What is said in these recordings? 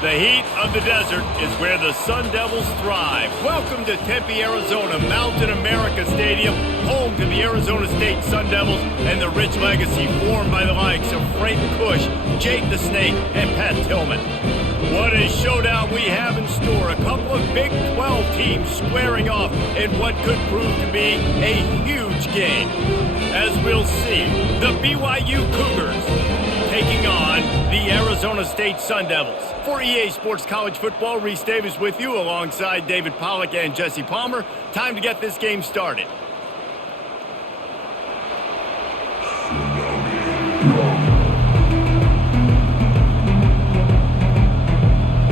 The heat of the desert is where the Sun Devils thrive. Welcome to Tempe, Arizona, Mountain America Stadium, home to the Arizona State Sun Devils and the rich legacy formed by the likes of Frank Kush, Jake the Snake, and Pat Tillman. What a showdown we have in store. A couple of Big 12 teams squaring off in what could prove to be a huge game. As we'll see, the BYU Cougars taking on the Arizona State Sun Devils. For EA Sports College Football, Reese Davis with you alongside David Pollack and Jesse Palmer. Time to get this game started.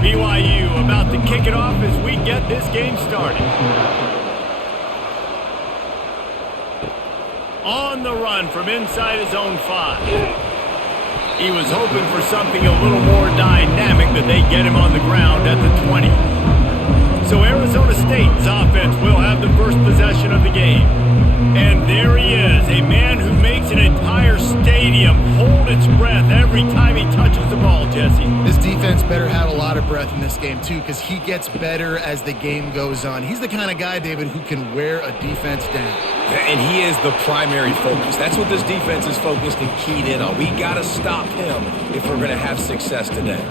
BYU about to kick it off as we get this game started. On the run from inside his own 5. He was hoping for something a little more dynamic, but they get him on the ground at the 20. So Arizona State's offense will have the first possession of the game. And there he is, a man who makes an entire stadium hold its breath every time he touches the ball, Jesse. This defense better have a lot of breath in this game, too, because he gets better as the game goes on. He's the kind of guy, David, who can wear a defense down. And he is the primary focus. That's what this defense is focused and keyed in on. We got to stop him if we're going to have success today.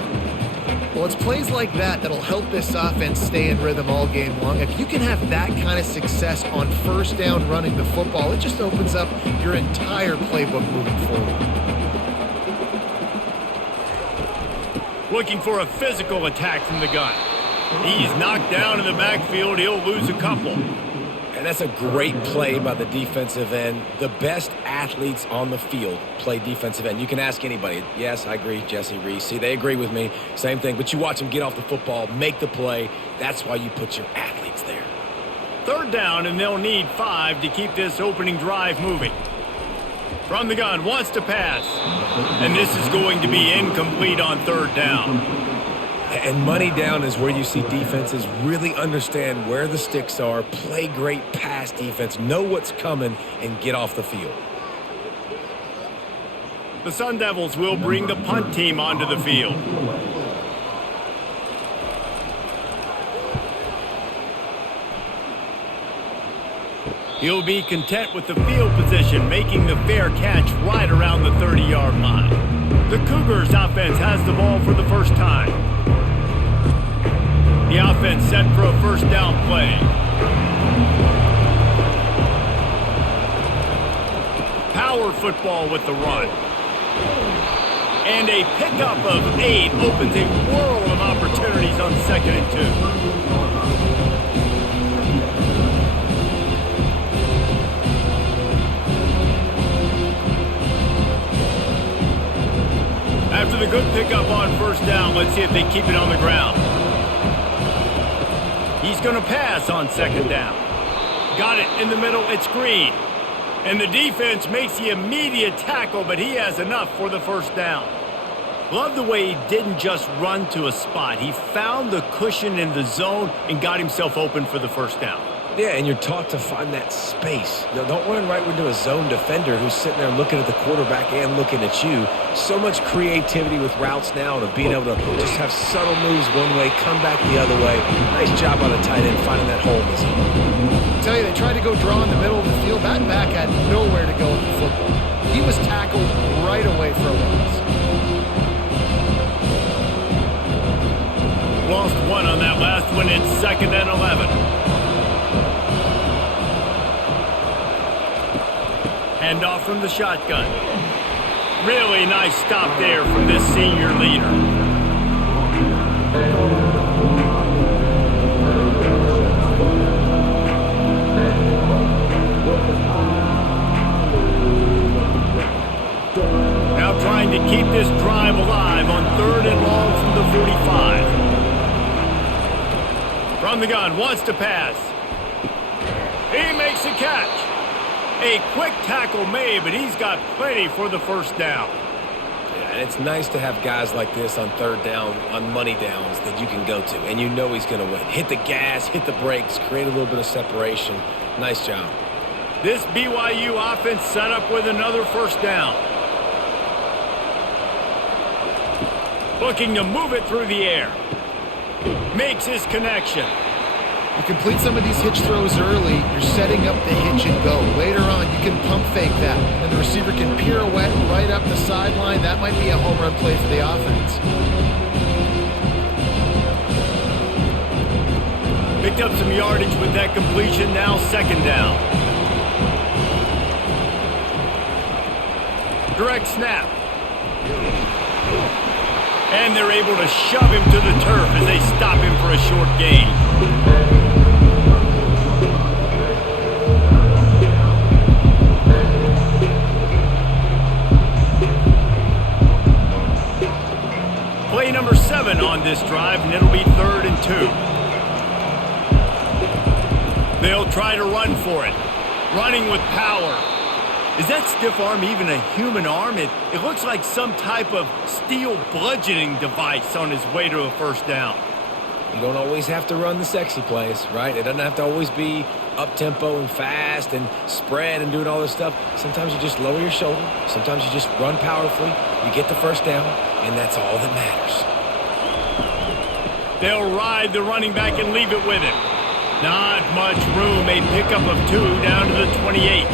Well, it's plays like that that'll help this offense stay in rhythm all game long. If you can have that kind of success on first down running the football, it just opens up your entire playbook moving forward. Looking for a physical attack from the gun. He's knocked down in the backfield. He'll lose a couple. And that's a great play by the defensive end. The best athletes on the field play defensive end. You can ask anybody. Yes, I agree, Jesse, Reese. See, they agree with me. Same thing. But you watch them get off the football, make the play. That's why you put your athletes there. Third down, and they'll need 5 to keep this opening drive moving. From the gun, wants to pass. And this is going to be incomplete on third down. And money down is where you see defenses really understand where the sticks are, play great pass defense, know what's coming, and get off the field. The Sun Devils will bring the punt team onto the field. He'll be content with the field position, making the fair catch right around the 30-yard line. The Cougars offense has the ball for the first time. The offense set for a first down play. Power football with the run. And a pickup of 8 opens a world of opportunities on 2nd and 2. After the good pickup on first down, let's see if they keep it on the ground. He's going to pass on 2nd down. Got it in the middle. It's Green. And the defense makes the immediate tackle, but he has enough for the first down. Love the way he didn't just run to a spot. He found the cushion in the zone and got himself open for the first down. Yeah, and you're taught to find that space. Don't run right into a zone defender who's sitting there looking at the quarterback and looking at you. So much creativity with routes now to being able to just have subtle moves one way, come back the other way. Nice job on the tight end finding that hole in the zone. I tell you, they tried to go draw in the middle of the field. That back had nowhere to go with the football. He was tackled right away for a loss. Lost 1 on that last one. It's 2nd and 11. Handoff from the shotgun. Really nice stop there from this senior leader. Now trying to keep this drive alive on 3rd and long from the 45. From the gun, wants to pass. He makes a catch. A quick tackle made, but he's got plenty for the first down. Yeah, and it's nice to have guys like this on 3rd down, on money downs that you can go to, and you know he's going to win. Hit the gas, hit the brakes, create a little bit of separation. Nice job. This BYU offense set up with another first down. Looking to move it through the air. Makes his connection. You complete some of these hitch throws early, you're setting up the hitch and go. Later on, you can pump fake that, and the receiver can pirouette right up the sideline. That might be a home run play for the offense. Picked up some yardage with that completion, now second down. Direct snap. And they're able to shove him to the turf as they stop him for a short gain. Play number 7 on this drive, and it'll be 3rd and 2. They'll try to run for it. Running with power. Is that stiff arm even a human arm? It looks like some type of steel bludgeoning device on his way to a first down. You don't always have to run the sexy plays, right? It doesn't have to always be up-tempo and fast and spread and doing all this stuff. Sometimes you just lower your shoulder. Sometimes you just run powerfully. You get the first down, and that's all that matters. They'll ride the running back and leave it with him. Not much room. A pickup of 2 down to the 28.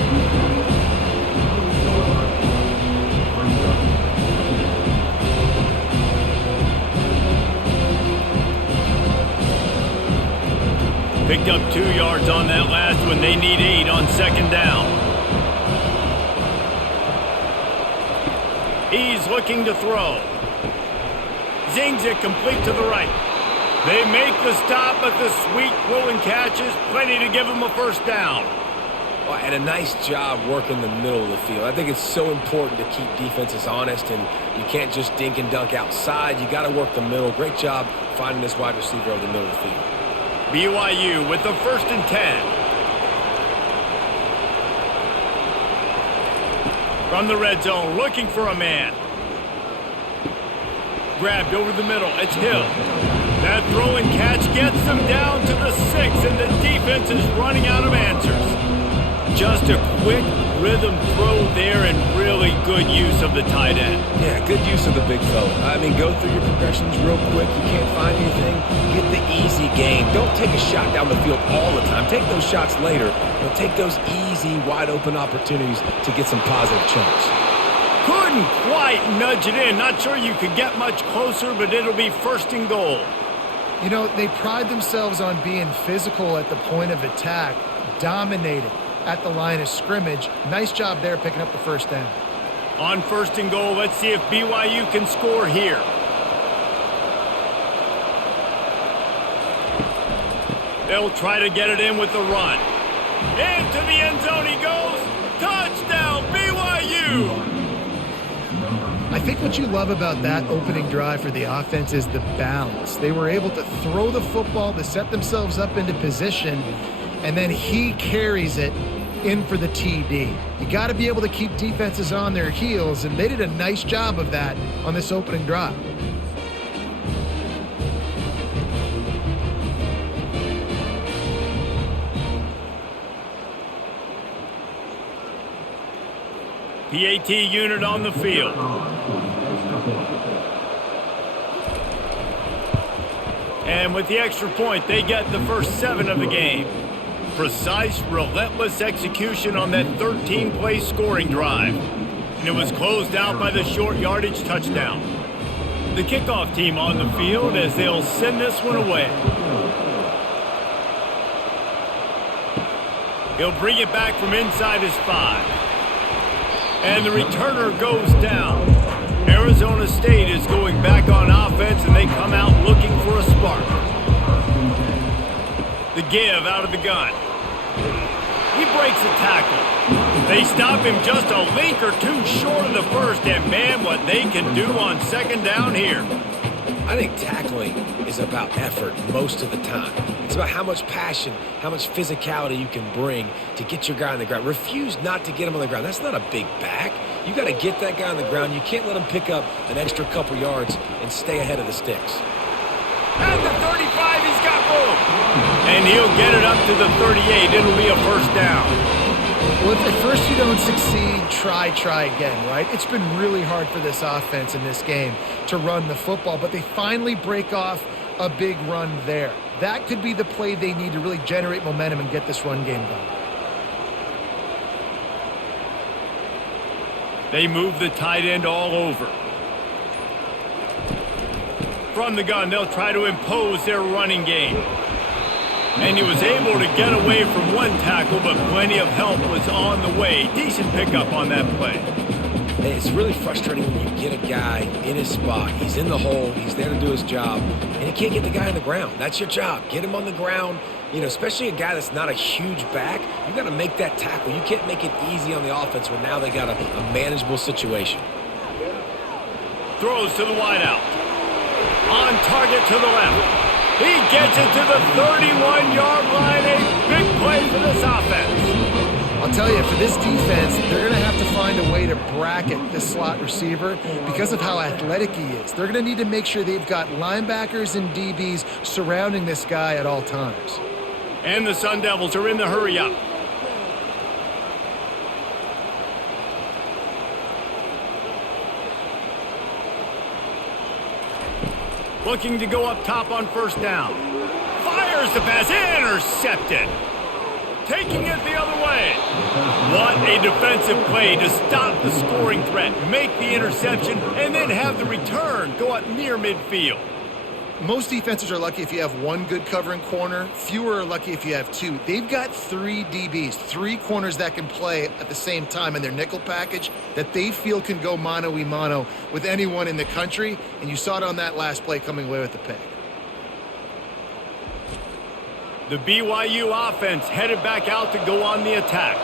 Picked up 2 yards on that last one. They need 8 on second down. He's looking to throw. Zings it complete to the right. They make the stop, but the sweet rolling catch is plenty to give them a first down. Well, and a nice job working the middle of the field. I think it's so important to keep defenses honest, and you can't just dink and dunk outside. You got to work the middle. Great job finding this wide receiver over the middle of the field. BYU with the 1st and 10. From the red zone, looking for a man. Grabbed over the middle. It's Hill. That throw and catch gets them down to the 6, and the defense is running out of answers. Just a quick rhythm throw there and really good use of the tight end. Yeah, good use of the big fella. I mean, go through your progressions real quick. You can't find anything, get the easy gain. Don't take a shot down the field all the time. Take those shots later. But take those easy, wide-open opportunities to get some positive chunks. Couldn't quite nudge it in. Not sure you could get much closer, but it'll be 1st and goal. You know, they pride themselves on being physical at the point of attack, dominating at the line of scrimmage. Nice job there picking up the first down. On 1st and goal, let's see if BYU can score here. They'll try to get it in with the run. Into the end zone he goes. Touchdown, BYU! I think what you love about that opening drive for the offense is the balance. They were able to throw the football to set themselves up into position, and then he carries it in for the TD. You got to be able to keep defenses on their heels, and they did a nice job of that on this opening drive. PAT unit on the field. And with the extra point, they get the first 7 of the game. Precise, relentless execution on that 13-play scoring drive. And it was closed out by the short yardage touchdown. The kickoff team on the field as they'll send this one away. He'll bring it back from inside his 5. And the returner goes down. Arizona State is going back on offense, and they come out looking for a spark. The give out of the gun. He breaks a tackle. They stop him just a link or 2 short of the first, and man, what they can do on second down here. I think tackling is about effort most of the time. It's about how much passion, how much physicality you can bring to get your guy on the ground. Refuse not to get him on the ground. That's not a big back. You got to get that guy on the ground. You can't let him pick up an extra couple yards and stay ahead of the sticks. At the 35, he's got room. And he'll get it up to the 38. It'll be a first down. Well, if at first you don't succeed, try again, right? It's been really hard for this offense in this game to run the football, but they finally break off a big run there. That could be the play they need to really generate momentum and get this run game going. They move the tight end all over. From the gun, they'll try to impose their running game. And he was able to get away from one tackle, but plenty of help was on the way. Decent pickup on that play. It's really frustrating when you get a guy in his spot. He's in the hole. He's there to do his job, and he can't get the guy on the ground. That's your job. Get him on the ground. You know, especially a guy that's not a huge back. You got to make that tackle. You can't make it easy on the offense when now they got a manageable situation. Throws to the wideout. On target to the left. He gets it to the 31-yard line. A big play for this offense. I'll tell you, for this defense, they're going to have to find a way to bracket this slot receiver because of how athletic he is. They're going to need to make sure they've got linebackers and DBs surrounding this guy at all times. And the Sun Devils are in the hurry up. Looking to go up top on first down. Fires the pass, intercepted. Taking it the other way. What a defensive play to stop the scoring threat, make the interception, and then have the return go up near midfield. Most defenses are lucky if you have one good covering corner. Fewer are lucky if you have two. They've got three DBs, three corners that can play at the same time in their nickel package that they feel can go mano-a-mano with anyone in the country, and you saw it on that last play coming away with the pick. The BYU offense headed back out to go on the attack.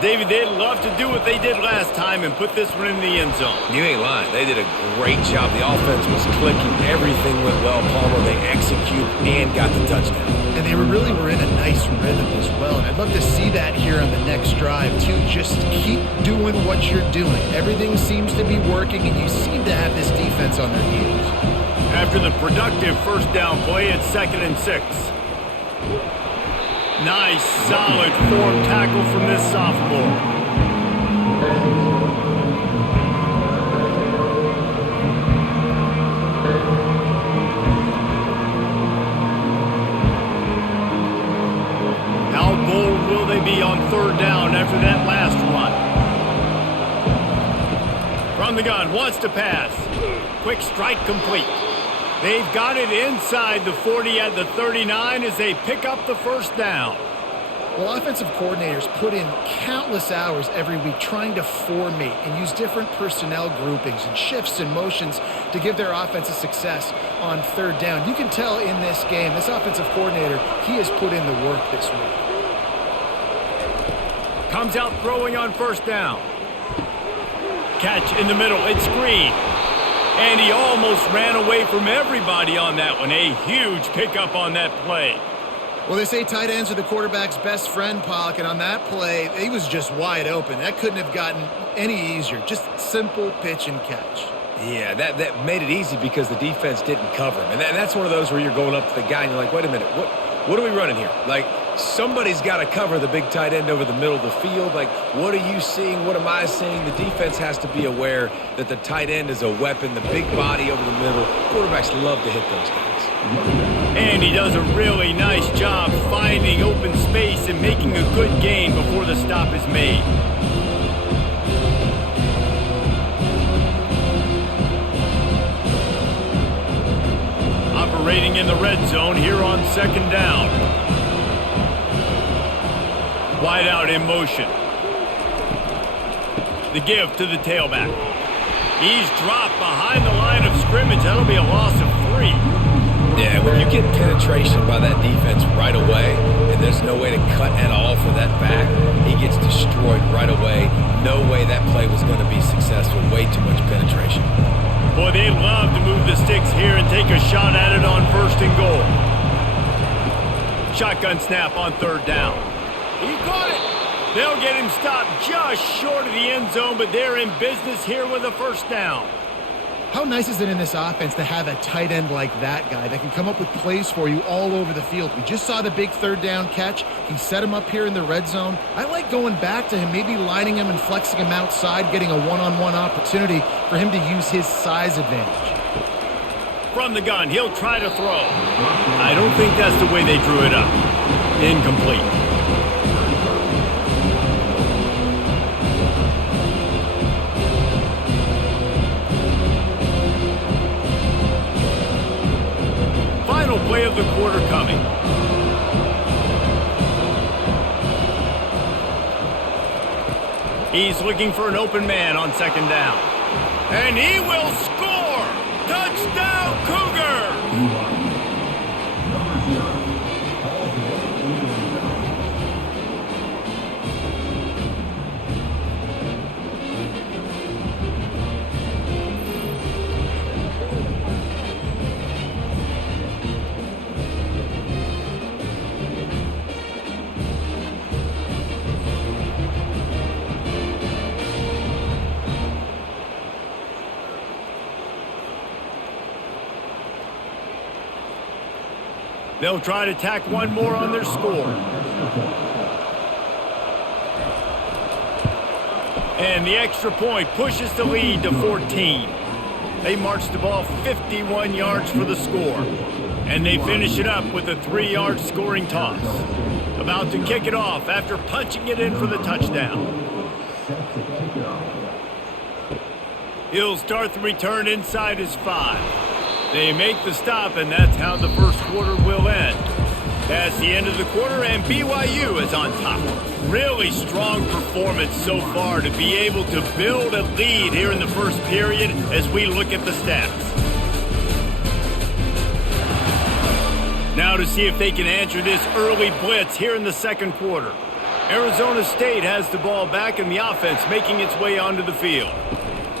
David, they'd love to do what they did last time and put this one in the end zone. You ain't lying. They did a great job. The offense was clicking. Everything went well, Palmer. They executed and got the touchdown. And they really were in a nice rhythm as well. And I'd love to see that here on the next drive, too. Just keep doing what you're doing. Everything seems to be working, and you seem to have this defense on their heels. After the productive first down play, it's 2nd and 6. Nice, solid form tackle from this sophomore. How bold will they be on third down after that last run? From the gun, wants to pass. Quick strike complete. They've got it inside the 40 at the 39 as they pick up the first down. Well, offensive coordinators put in countless hours every week trying to formate and use different personnel groupings and shifts and motions to give their offensive success on third down. You can tell in this game, this offensive coordinator, he has put in the work this week. Comes out throwing on first down. Catch in the middle, it's screen. And he almost ran away from everybody on that one. A huge pickup on that play. Well, they say tight ends are the quarterback's best friend, Pollock, and on that play, he was just wide open. That couldn't have gotten any easier. Just simple pitch and catch. Yeah, that made it easy because the defense didn't cover him. And that's one of those where you're going up to the guy and you're like, wait a minute, what are we running here? Like, somebody's got to cover the big tight end over the middle of the field. Like, what are you seeing? What am I seeing? The defense has to be aware that the tight end is a weapon, the big body over the middle. Quarterbacks love to hit those guys. And he does a really nice job finding open space and making a good gain before the stop is made. Operating in the red zone here on 2nd down. Wide out in motion. The give to the tailback. He's dropped behind the line of scrimmage. That'll be a loss of 3. Yeah, when you get penetration by that defense right away, and there's no way to cut at all for that back, he gets destroyed right away. No way that play was going to be successful. Way too much penetration. Boy, they love to move the sticks here and take a shot at it on 1st and goal. Shotgun snap on 3rd down. He caught it. They'll get him stopped just short of the end zone, but they're in business here with a 1st down. How nice is it in this offense to have a tight end like that guy that can come up with plays for you all over the field? We just saw the big third down catch. He set him up here in the red zone. I like going back to him, maybe lining him and flexing him outside, getting a one-on-one opportunity for him to use his size advantage. From the gun, he'll try to throw. I don't think that's the way they drew it up. Incomplete. Play of the quarter coming. He's looking for an open man on second down. And he will score! Touchdown, Cougar! They'll try to tack one more on their score. And the extra point pushes the lead to 14. They march the ball 51 yards for the score. And they finish it up with a 3-yard scoring toss. About to kick it off after punching it in for the touchdown. He'll start the return inside his 5. They make the stop, and that's how the first quarter will end. That's the end of the quarter, and BYU is on top. Really strong performance so far to be able to build a lead here in the first period as we look at the stats. Now to see if they can answer this early blitz here in the second quarter. Arizona State has the ball back, and the offense making its way onto the field.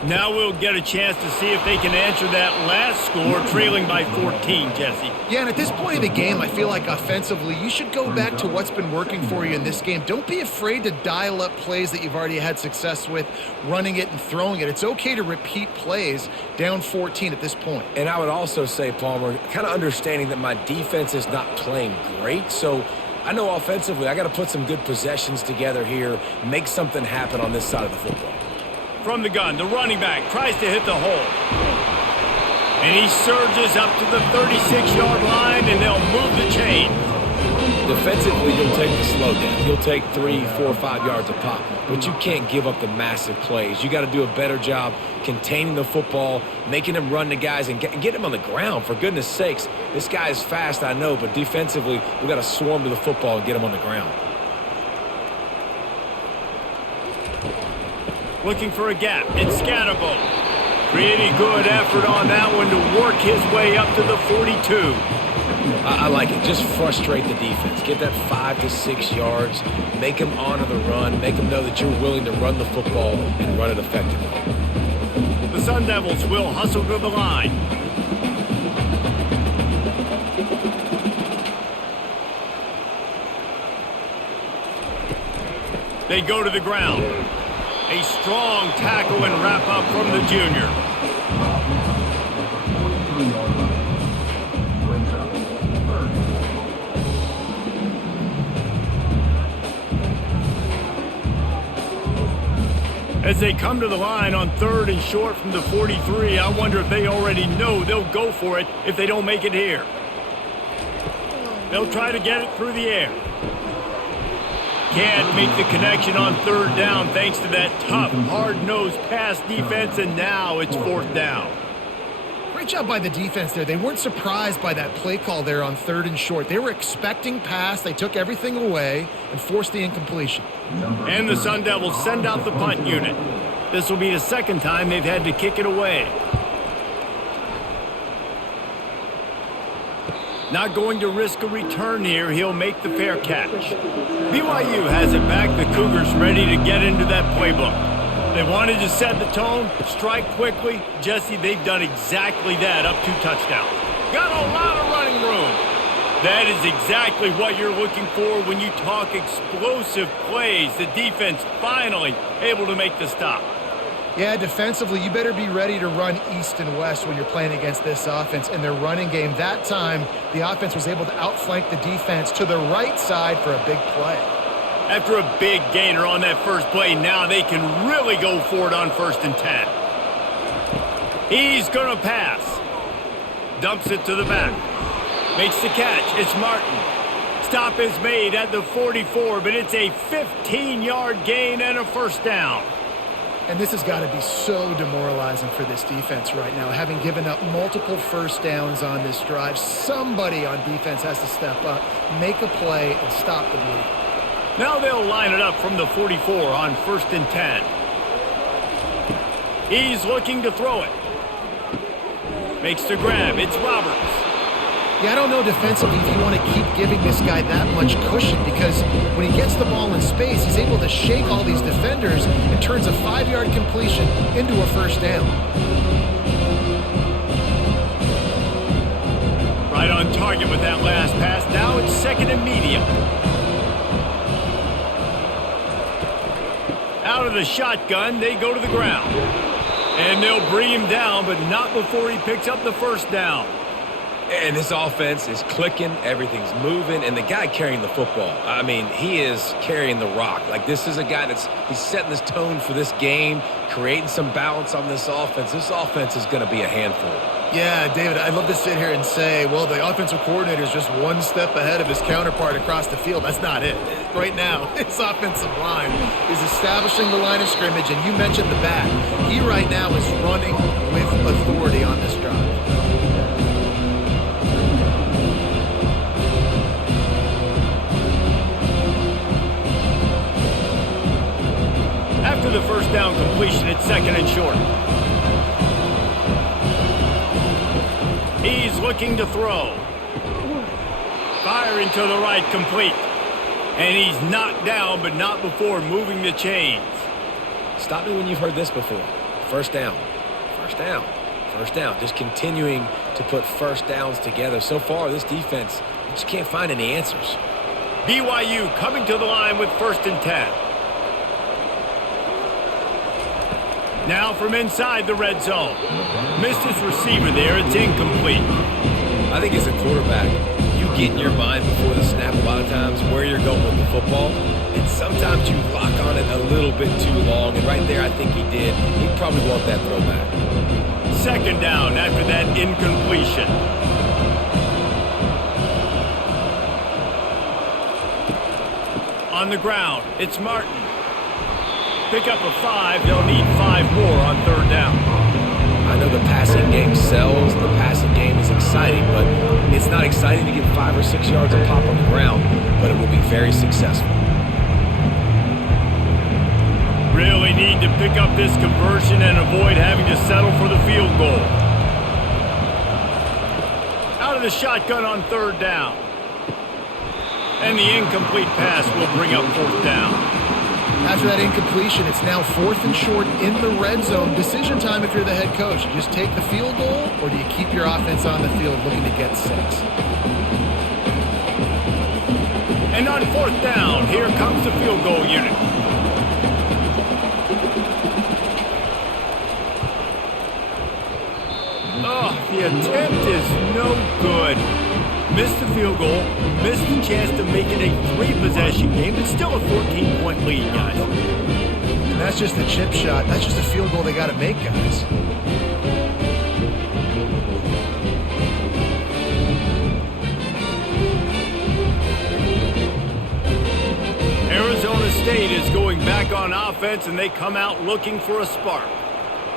Now we'll get a chance to see if they can answer that last score, trailing by 14, Jesse. Yeah, and at this point of the game, I feel like offensively, you should go back to what's been working for you in this game. Don't be afraid to dial up plays that you've already had success with, running it and throwing it. It's okay to repeat plays down 14 at this point. And I would also say, Palmer, kind of understanding that my defense is not playing great, so I know offensively I got to put some good possessions together here, make something happen on this side of the football. From the gun, the running back tries to hit the hole. And he surges up to the 36-yard line, and they'll move the chain. Defensively, he'll take the slow down. He'll take 3, 4, 5 yards a pop. But you can't give up the massive plays. You got to do a better job containing the football, making him run the guys, and get him on the ground. For goodness sakes, this guy is fast, I know, but defensively, we got to swarm to the football and get him on the ground. Looking for a gap. It's Scatterbo. Pretty good effort on that one to work his way up to the 42. I like it. Just frustrate the defense. Get that 5 to 6 yards. Make them honor the run. Make them know that you're willing to run the football and run it effectively. The Sun Devils will hustle to the line. They go to the ground. A strong tackle and wrap up from the junior. As they come to the line on 3rd and short from the 43, I wonder if they already know they'll go for it if they don't make it here. They'll try to get it through the air. Can't make the connection on 3rd down thanks to that tough, hard-nosed pass defense, and now it's 4th down. Great job by the defense there. They weren't surprised by that play call there on 3rd and short. They were expecting pass. They took everything away and forced the incompletion. And the Sun Devils send out the punt unit. This will be the second time they've had to kick it away. Not going to risk a return here. He'll make the fair catch. BYU has it back. The Cougars ready to get into that playbook. They wanted to set the tone, strike quickly. Jesse, they've done exactly that, up 2 touchdowns. Got a lot of running room. That is exactly what you're looking for when you talk explosive plays. The defense finally able to make the stop. Yeah, defensively, you better be ready to run east and west when you're playing against this offense. In their running game, that time, the offense was able to outflank the defense to the right side for a big play. After a big gainer on that first play, now they can really go for it on 1st and 10. He's going to pass. Dumps it to the back. Makes the catch. It's Martin. Stop is made at the 44, but it's a 15-yard gain and a first down. And this has got to be so demoralizing for this defense right now. Having given up multiple first downs on this drive, somebody on defense has to step up, make a play, and stop the bleeding. Now they'll line it up from the 44 on 1st and 10. He's looking to throw it. Makes the grab. It's Roberts. Yeah, I don't know defensively if you want to keep giving this guy that much cushion, because when he gets the ball in space, he's able to shake all these defenders and turns a 5-yard completion into a first down. Right on target with that last pass. Now it's 2nd and medium. Out of the shotgun, they go to the ground. And they'll bring him down, but not before he picks up the first down. And this offense is clicking, everything's moving, and the guy carrying the football, I mean, he is carrying the rock. Like, this is a guy he's setting this tone for this game, creating some balance on this offense. This offense is going to be a handful. Yeah, David, I'd love to sit here and say, well, the offensive coordinator is just one step ahead of his counterpart across the field. That's not it. Right now, his offensive line is establishing the line of scrimmage, and you mentioned the back. He right now is running with authority on this drive. After the first down completion, it's 2nd and short. He's looking to throw. Firing to the right, complete. And he's knocked down, but not before moving the chains. Stop me when you've heard this before. First down, first down, first down. Just continuing to put first downs together. So far, this defense just can't find any answers. BYU coming to the line with 1st and 10. Now from inside the red zone. Missed his receiver there. It's incomplete. I think as a quarterback, you get in your mind before the snap a lot of times where you're going with the football. And sometimes you lock on it a little bit too long. And right there, I think he did. He'd probably want that throwback. 2nd down after that incompletion. On the ground, it's Martin. Pick up a 5. They'll need 5 more on 3rd down. I know the passing game sells. The passing game is exciting, but it's not exciting to get 5 or 6 yards of pop on the ground, but it will be very successful. Really need to pick up this conversion and avoid having to settle for the field goal. Out of the shotgun on 3rd down. And the incomplete pass will bring up 4th down. After that incompletion, it's now 4th and short in the red zone. Decision time if you're the head coach. You just take the field goal, or do you keep your offense on the field looking to get 6? And on 4th down, here comes the field goal unit. Oh, the attempt is no good. Missed the field goal, missed the chance to make it a 3-possession game, but still a 14-point lead, guys. And that's just a chip shot. That's just a field goal they got to make, guys. Arizona State is going back on offense, and they come out looking for a spark.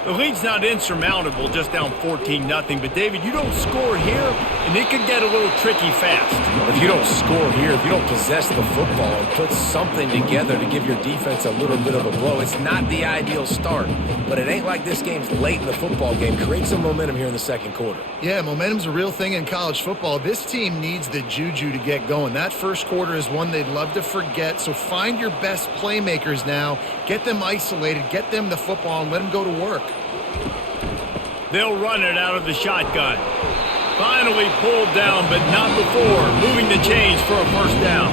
The lead's not insurmountable, just down 14-0. But, David, you don't score here, and it could get a little tricky fast. If you don't score here, if you don't possess the football and put something together to give your defense a little bit of a blow, it's not the ideal start. But it ain't like this game's late in the football game. Create some momentum here in the 2nd quarter. Yeah, momentum's a real thing in college football. This team needs the juju to get going. That first quarter is one they'd love to forget. So find your best playmakers now. Get them isolated. Get them the football and let them go to work. They'll run it out of the shotgun. Finally pulled down, but not before moving the chains for a first down.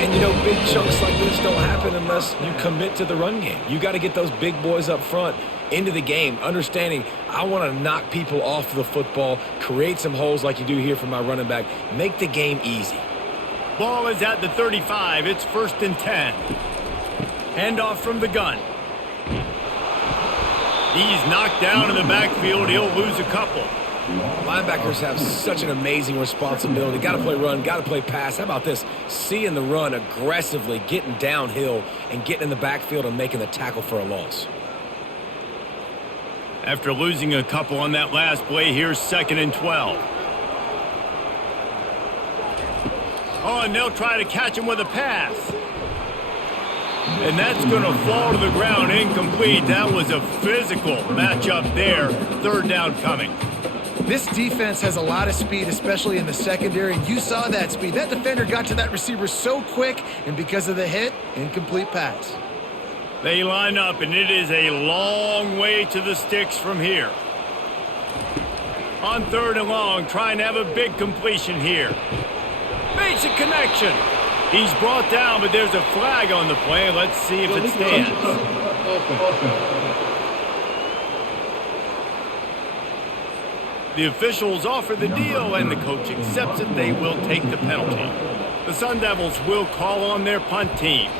And, you know, big chunks like this don't happen unless you commit to the run game. You got to get those big boys up front into the game, understanding I want to knock people off the football, create some holes like you do here for my running back, make the game easy. Ball is at the 35. It's 1st and 10. Handoff from the gun. He's knocked down in the backfield. He'll lose a couple. Linebackers have such an amazing responsibility. Got to play run, got to play pass. How about this? Seeing the run aggressively, getting downhill, and getting in the backfield and making the tackle for a loss. After losing a couple on that last play, here's 2nd and 12. Oh, and they'll try to catch him with a pass. And that's going to fall to the ground, incomplete. That was a physical matchup there. 3rd down coming. This defense has a lot of speed, especially in the secondary, and you saw that speed. That defender got to that receiver so quick, and because of the hit, incomplete pass. They line up, and it is a long way to the sticks from here. On 3rd and long, trying to have a big completion here. Makes a connection. He's brought down, but there's a flag on the play. Let's see if it stands. The officials offer the deal, and the coach accepts it. They will take the penalty. The Sun Devils will call on their punt team.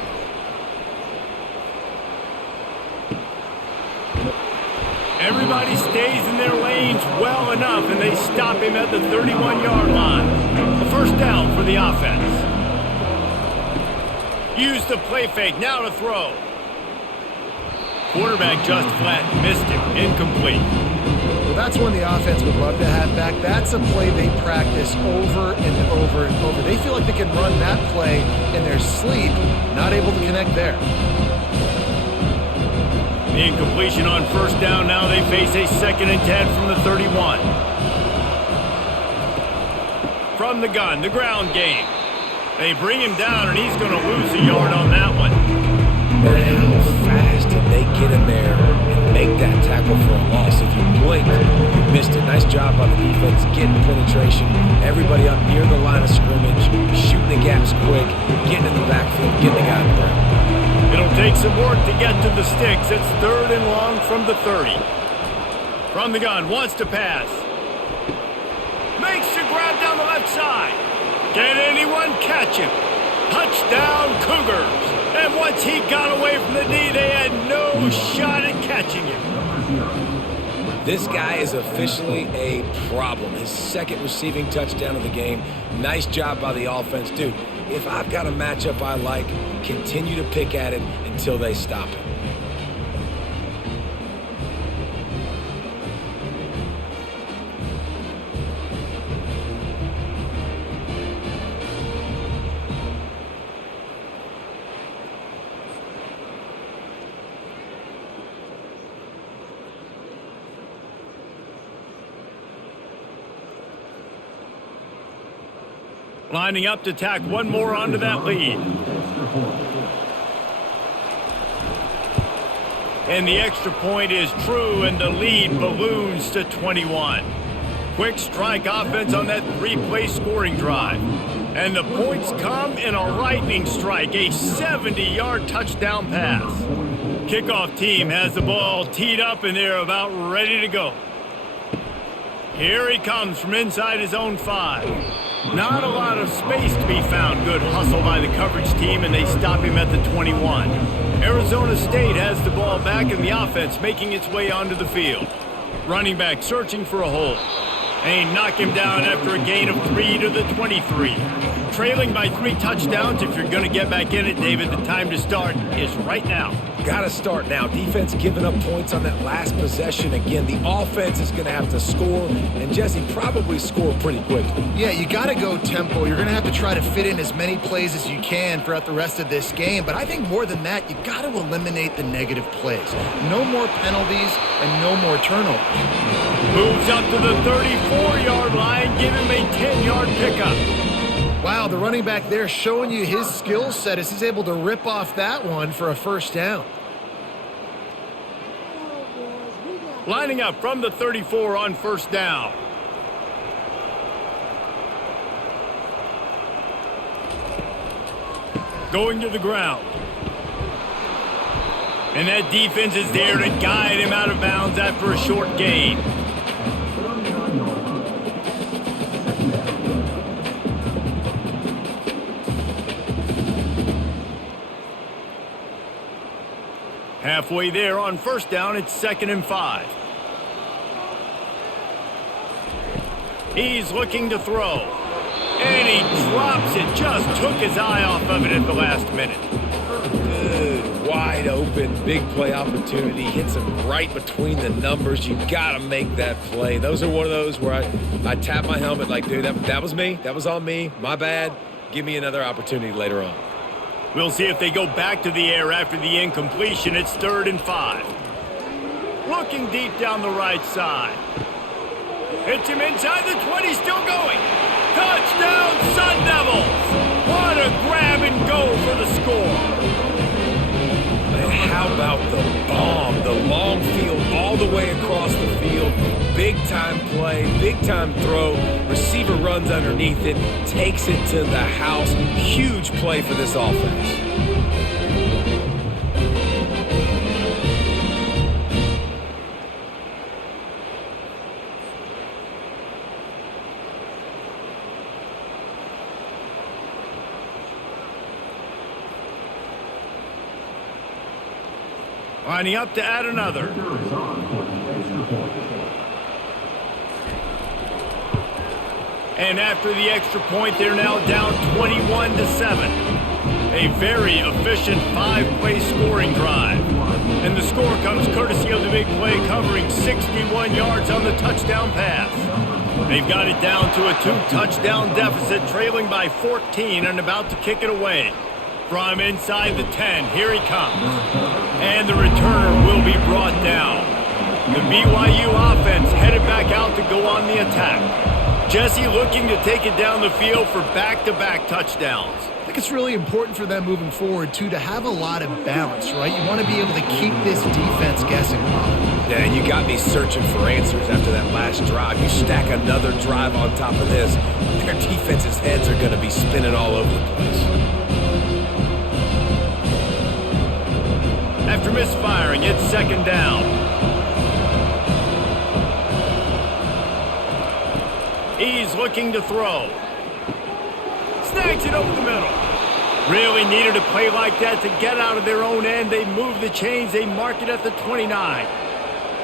Everybody stays in their lanes well enough, and they stop him at the 31-yard line. A 1st down for the offense. Use the play fake, now to throw. Quarterback just flat missed him, incomplete. Well, that's one the offense would love to have back. That's a play they practice over and over and over. They feel like they can run that play in their sleep, not able to connect there. The incompletion on 1st down. Now they face a 2nd and 10 from the 31. From the gun, the ground game. They bring him down, and he's going to lose a yard on that one. But how fast did they get in there and make that tackle for a loss? If you blinked, you missed it. Nice job by the defense getting penetration. Everybody up near the line of scrimmage, shooting the gaps quick, getting in the backfield, getting the guy on the ground. It'll take some work to get to the sticks. It's 3rd and long from the 30. From the gun, wants to pass. Makes the grab down the left side. Can anyone catch him? Touchdown Cougars. And once he got away from the D, they had no shot at catching him. This guy is officially a problem. His 2nd receiving touchdown of the game. Nice job by the offense. Dude, if I've got a matchup I like, continue to pick at it until they stop it. Lining up to tack one more onto that lead. And the extra point is true, and the lead balloons to 21. Quick strike offense on that 3-play scoring drive. And the points come in a lightning strike, a 70-yard touchdown pass. Kickoff team has the ball teed up, and they're about ready to go. Here he comes from inside his own 5. Not a lot of space to be found. Good hustle by the coverage team, and they stop him at the 21. Arizona State has the ball back, and the offense making its way onto the field. Running back searching for a hole. They knock him down after a gain of 3 to the 23. Trailing by 3 touchdowns. If you're going to get back in it, David, the time to start is right now. Got to start now. Defense giving up points on that last possession. Again, the offense is going to have to score, and Jesse probably score pretty quickly. Yeah, you got to go tempo. You're going to have to try to fit in as many plays as you can throughout the rest of this game. But I think more than that, you got to eliminate the negative plays. No more penalties and no more turnovers. Moves up to the 34-yard line. Give him a 10-yard pickup. Wow, the running back there showing you his skill set as he's able to rip off that one for a 1st down. Lining up from the 34 on 1st down. Going to the ground. And that defense is there to guide him out of bounds after a short gain. Halfway there on first down, it's 2nd and 5. He's looking to throw. And he drops it. Just took his eye off of it at the last minute. Good, wide open, big play opportunity. Hits him right between the numbers. You got to make that play. Those are one of those where I tap my helmet like, dude, that was me. That was on me. My bad. Give me another opportunity later on. We'll see if they go back to the air after the incompletion. It's 3rd and 5. Looking deep down the right side. Hits him inside the 20, still going. Touchdown, Sun Devils! What a grab and go for the score. And how about the bomb? The long field all the way across the field. Big time play, big time throw. Receiver runs underneath it, takes it to the house. Huge play for this offense. Lining up to add another. And after the extra point, they're now down 21-7. A very efficient 5-play scoring drive. And the score comes courtesy of the big play covering 61 yards on the touchdown pass. They've got it down to a 2-touchdown deficit, trailing by 14 and about to kick it away. From inside the 10, here he comes. And the returner will be brought down. The BYU offense headed back out to go on the attack. Jesse looking to take it down the field for back-to-back touchdowns. I think it's really important for them moving forward, too, to have a lot of balance, right? You want to be able to keep this defense guessing. Yeah, and you got me searching for answers after that last drive. You stack another drive on top of this, their defense's heads are going to be spinning all over the place. After misfiring, it's 2nd down. He's looking to throw. Snags it over the middle. Really needed a play like that to get out of their own end. They move the chains. They mark it at the 29.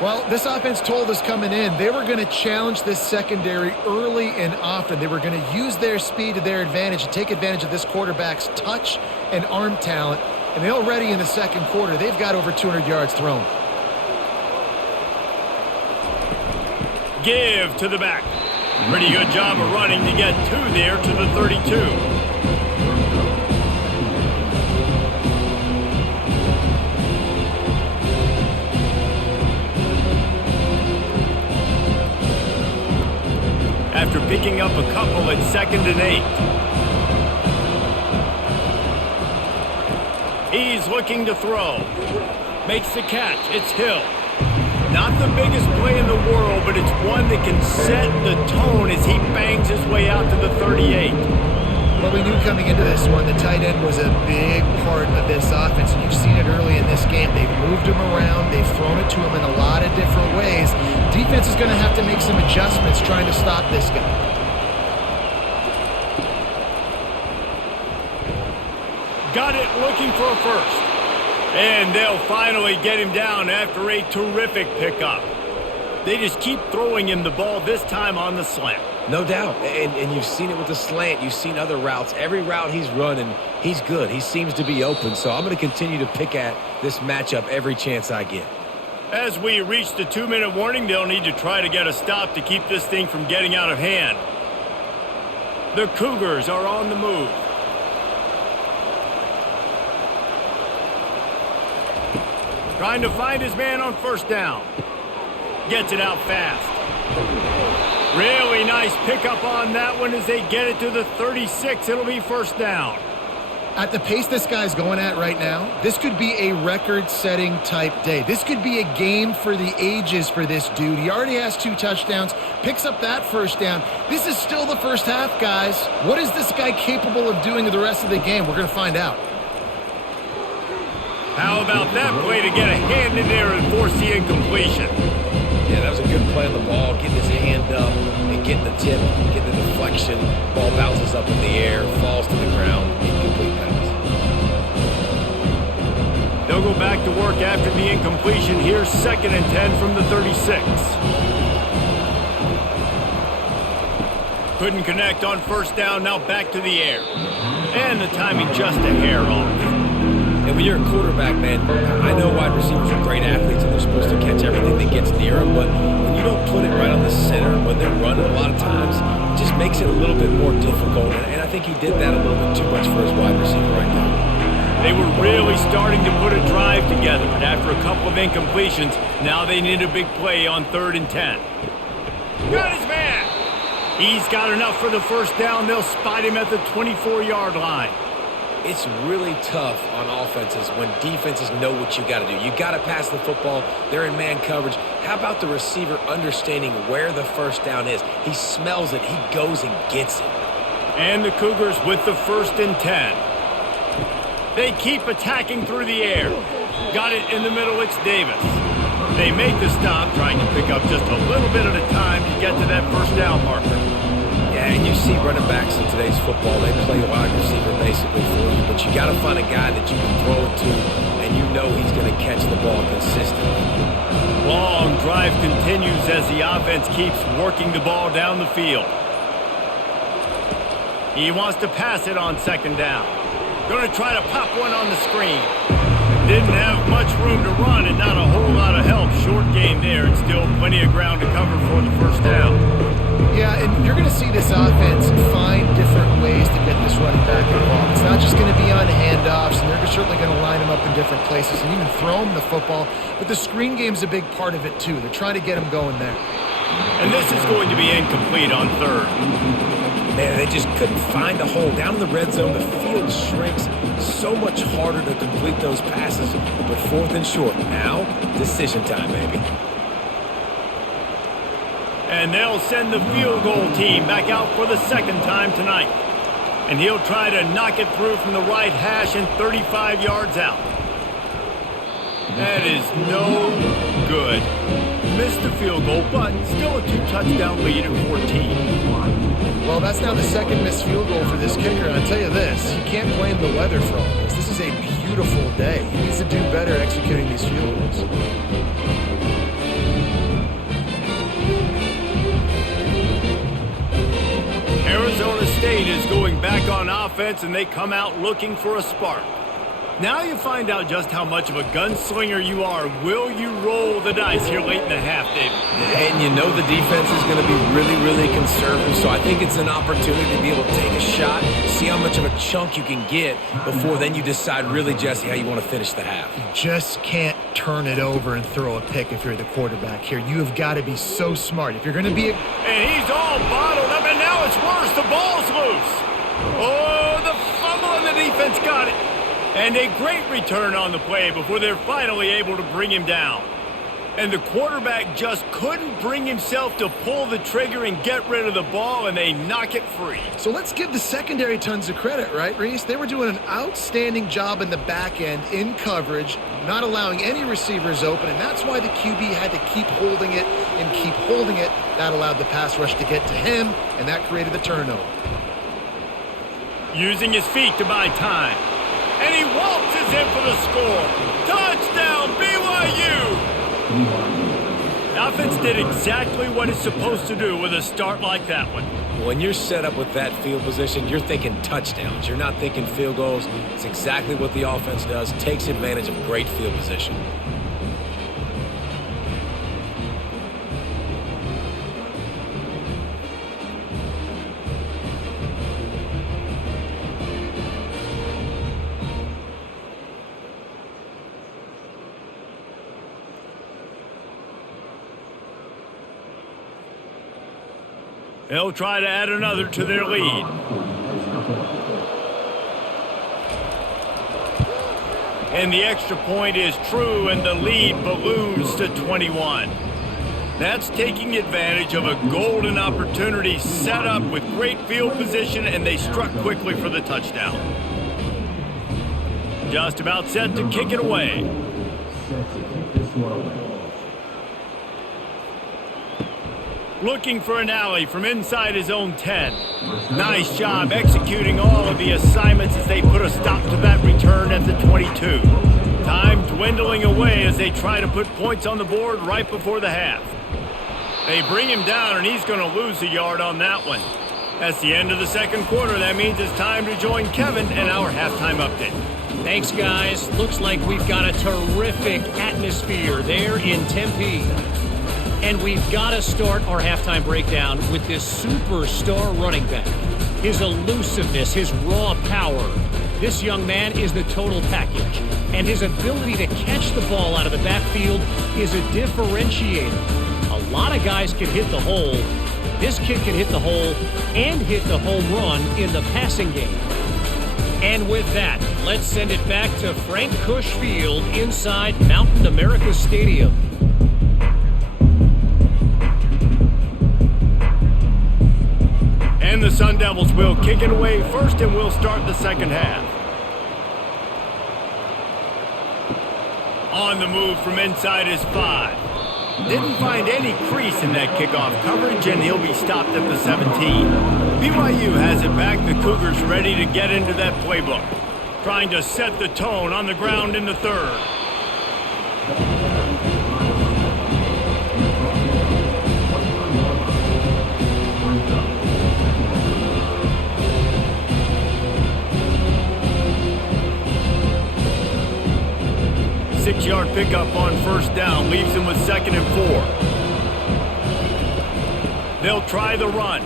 Well, this offense told us coming in they were going to challenge this secondary early and often. They were going to use their speed to their advantage and take advantage of this quarterback's touch and arm talent. And already in the second quarter, they've got over 200 yards thrown. Give to the back. Pretty good job of running to get 2 there to the 32. After picking up a couple at 2nd and 8. He's looking to throw. Makes the catch. It's Hill. Not the biggest play in the world, but it's one that can set the tone as he bangs his way out to the 38. Well, we knew coming into this one, the tight end was a big part of this offense, and you've seen it early in this game. They've moved him around. They've thrown it to him in a lot of different ways. Defense is going to have to make some adjustments trying to stop this guy. Got it, looking for a first. And they'll finally get him down after a terrific pickup. They just keep throwing him the ball, this time on the slant. No doubt, and you've seen it with the slant. You've seen other routes. Every route he's running, he's good. He seems to be open, so I'm going to continue to pick at this matchup every chance I get. As we reach the 2-minute warning, they'll need to try to get a stop to keep this thing from getting out of hand. The Cougars are on the move. Trying to find his man on first down. Gets it out fast. Really nice pickup on that one as they get it to the 36. It'll be first down. At the pace this guy's going at right now, this could be a record-setting type day. This could be a game for the ages for this dude. He already has 2 touchdowns, picks up that first down. This is still the first half, guys. What is this guy capable of doing the rest of the game? We're going to find out. How about that play to get a hand in there and force the incompletion? Yeah, that was a good play on the ball, getting his hand up and getting the tip, getting the deflection. Ball bounces up in the air, falls to the ground, incomplete pass. They'll go back to work after the incompletion. Here's 2nd and 10 from the 36. Couldn't connect on 1st down, now back to the air. And the timing just a hair off. And when you're a quarterback, man, I know wide receivers are great athletes and they're supposed to catch everything that gets near them, but when you don't put it right on the center, when they're running a lot of times, it just makes it a little bit more difficult. And I think he did that a little bit too much for his wide receiver right now. They were really starting to put a drive together, but after a couple of incompletions, now they need a big play on 3rd and 10. Got his man! He's got enough for the 1st down. They'll spot him at the 24-yard line. It's really tough on offenses when defenses know what you got to do. You got to pass the football. They're in man coverage. How about the receiver understanding where the 1st down is? He smells it. He goes and gets it. And the Cougars with the 1st and 10. They keep attacking through the air. Got it in the middle. It's Davis. They make the stop, trying to pick up just a little bit at a time to get to that 1st down marker. Yeah, and you see running backs in today's football, they play wide receiver basically for you, but you got to find a guy that you can throw it to, and you know he's going to catch the ball consistently. Long drive continues as the offense keeps working the ball down the field. He wants to pass it on 2nd down. Going to try to pop one on the screen. Didn't have much room to run and not a whole lot of help. Short game there, and still plenty of ground to cover for the 1st down. Yeah, and you're going to see this offense find different ways to get this running back involved. It's not just going to be on handoffs, and they're certainly going to line him up in different places and even throw him the football. But the screen game's a big part of it, too. They're trying to get him going there. And this is going to be incomplete on 3rd. Man, they just couldn't find a hole. Down in the red zone, the field shrinks. So much harder to complete those passes. But 4th and short. Now, decision time, baby. And they'll send the field goal team back out for the 2nd time tonight. And he'll try to knock it through from the right hash and 35 yards out. That is no good. Missed the field goal, but still a 2-touchdown lead at 14. Well, that's now the 2nd missed field goal for this kicker, and I'll tell you this, you can't blame the weather for all this. This is a beautiful day. He needs to do better executing these field goals. Arizona State is going back on offense, and they come out looking for a spark. Now you find out just how much of a gunslinger you are. Will you roll the dice here late in the half, David? And you know the defense is going to be really, really conservative, so I think it's an opportunity to be able to take a shot, see how much of a chunk you can get before then you decide really, Jesse, how you want to finish the half. You just can't turn it over and throw a pick if you're the quarterback here. You have got to be so smart. If you're going to be And he's all bottled up, and now it's worse. The ball's loose. Oh, the fumble, and the defense got it. And a great return on the play before they're finally able to bring him down. And the quarterback just couldn't bring himself to pull the trigger and get rid of the ball, and they knock it free. So let's give the secondary tons of credit, right, Reese? They were doing an outstanding job in the back end, in coverage, not allowing any receivers open, and that's why the QB had to keep holding it and keep holding it. That allowed the pass rush to get to him, and that created the turnover. Using his feet to buy time. And he waltzes in for the score. Touchdown, BYU! The offense did exactly what it's supposed to do with a start like that one. When you're set up with that field position, you're thinking touchdowns. You're not thinking field goals. It's exactly what the offense does, takes advantage of great field position. They'll try to add another to their lead. And the extra point is true, and the lead balloons to 21. That's taking advantage of a golden opportunity set up with great field position, and they struck quickly for the touchdown. just about set to kick it away. Looking for an alley from inside his own 10. Nice job executing all of the assignments as they put a stop to that return at the 22. Time dwindling away as they try to put points on the board right before the half. They bring him down, and he's going to lose a yard on that one. That's the end of the second quarter. That means it's time to join Kevin and our halftime update. Thanks, guys. Looks like we've got a terrific atmosphere there in Tempe. And we've got to start our halftime breakdown with this superstar running back. His elusiveness, his raw power. This young man is the total package. And his ability to catch the ball out of the backfield is a differentiator. A lot of guys can hit the hole. This kid can hit the hole and hit the home run in the passing game. And with that, let's send it back to Frank Cush Field inside Mountain America Stadium. And the Sun Devils will kick it away first, and we'll start the second half. On the move from inside his 5. Didn't find any crease in that kickoff coverage, and he'll be stopped at the 17. BYU has it back. The Cougars ready to get into that playbook. Trying to set the tone on the ground in the third. Six-yard pickup on first down leaves them with 2nd and 4. They'll try the run.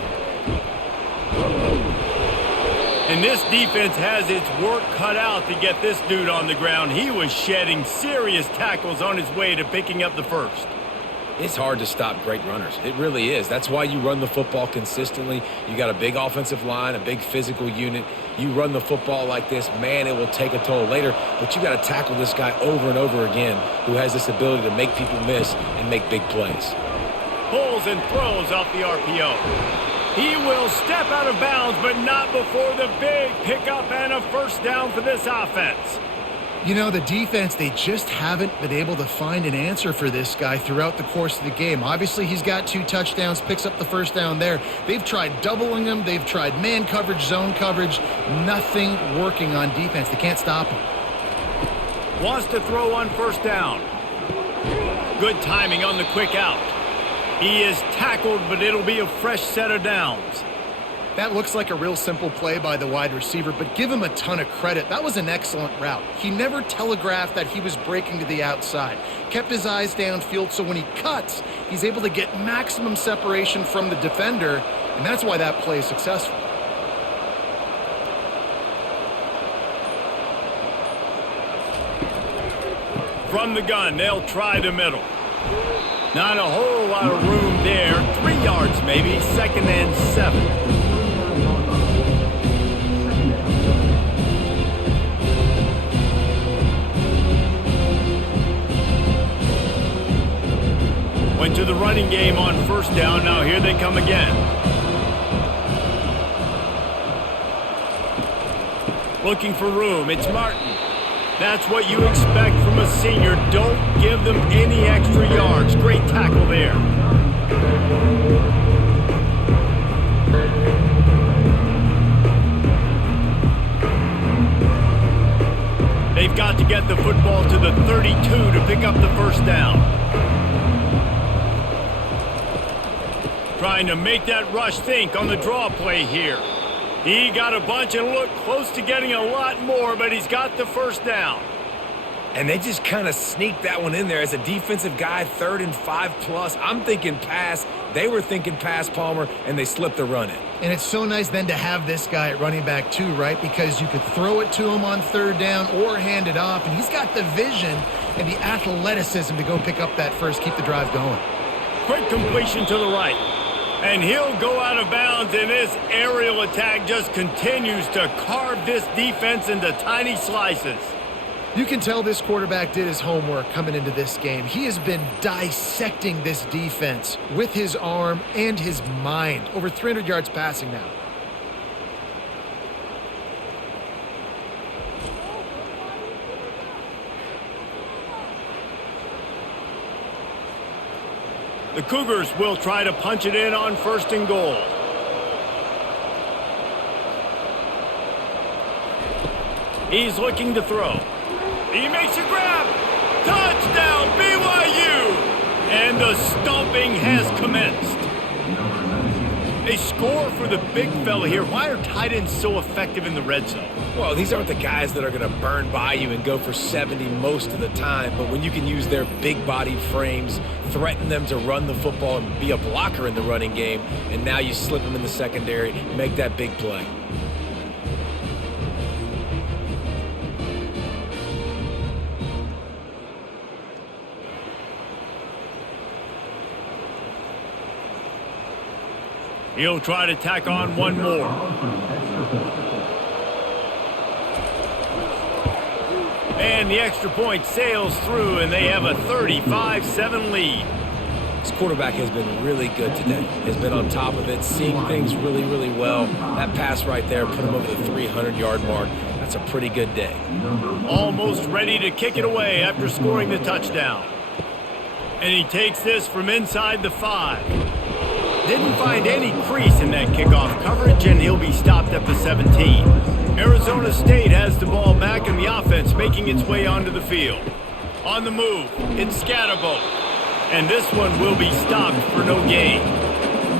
And this defense has its work cut out to get this dude on the ground. He was shedding serious tackles on his way to picking up the first. It's hard to stop great runners. It really is. That's why you run the football consistently. You got a big offensive line, a big physical unit. You run the football like this, man, it will take a toll later. But you got to tackle this guy over and over again who has this ability to make people miss and make big plays. Pulls and throws off the RPO. He will step out of bounds, but not before the big pickup and a first down for this offense. You know, the defense, they just haven't been able to find an answer for this guy throughout the course of the game. Obviously, he's got 2 touchdowns, picks up the first down there. They've tried doubling him. They've tried man coverage, zone coverage. Nothing working on defense. They can't stop him. Wants to throw on first down. Good timing on the quick out. He is tackled, but it'll be a fresh set of downs. That looks like a real simple play by the wide receiver, but give him a ton of credit. That was an excellent route. He never telegraphed that he was breaking to the outside. Kept his eyes downfield, so when he cuts, he's able to get maximum separation from the defender, and that's why that play is successful. From the gun, they'll try the middle. Not a whole lot of room there. 3 yards maybe, 2nd and 7. Went to the running game on first down. Now here they come again. Looking for room. It's Martin. That's what you expect from a senior. Don't give them any extra yards. Great tackle there. They've got to get the football to the 32 to pick up the first down. Trying to make that rush think on the draw play here. He got a bunch and looked close to getting a lot more, but he's got the first down. And they just kind of sneaked that one in there as a defensive guy, 3rd and 5+. I'm thinking pass. They were thinking pass, Palmer, and they slipped the run in. And it's so nice then to have this guy at running back too, right? Because you could throw it to him on 3rd down or hand it off, and he's got the vision and the athleticism to go pick up that first, keep the drive going. Quick completion to the right. And he'll go out of bounds, and this aerial attack just continues to carve this defense into tiny slices. You can tell this quarterback did his homework coming into this game. He has been dissecting this defense with his arm and his mind. Over 300 yards passing now. The Cougars will try to punch it in on 1st and goal. He's looking to throw. He makes a grab. Touchdown, BYU! And the stomping has commenced. A score for the big fella here. Why are tight ends so effective in the red zone? Well, these aren't the guys that are going to burn by you and go for 70 most of the time, but when you can use their big-bodied frames, threaten them to run the football and be a blocker in the running game, and now you slip them in the secondary, make that big play. He'll try to tack on one more. And the extra point sails through, and they have a 35-7 lead. This quarterback has been really good today. Has been on top of it, seeing things really, really well. That pass right there put him over the 300-yard mark. That's a pretty good day. Almost ready to kick it away after scoring the touchdown. And he takes this from inside the 5. Didn't find any crease in that kickoff coverage, and he'll be stopped at the 17. Arizona State has the ball back, and the offense making its way onto the field. On the move, it's Scatterbo. And this one will be stopped for no gain.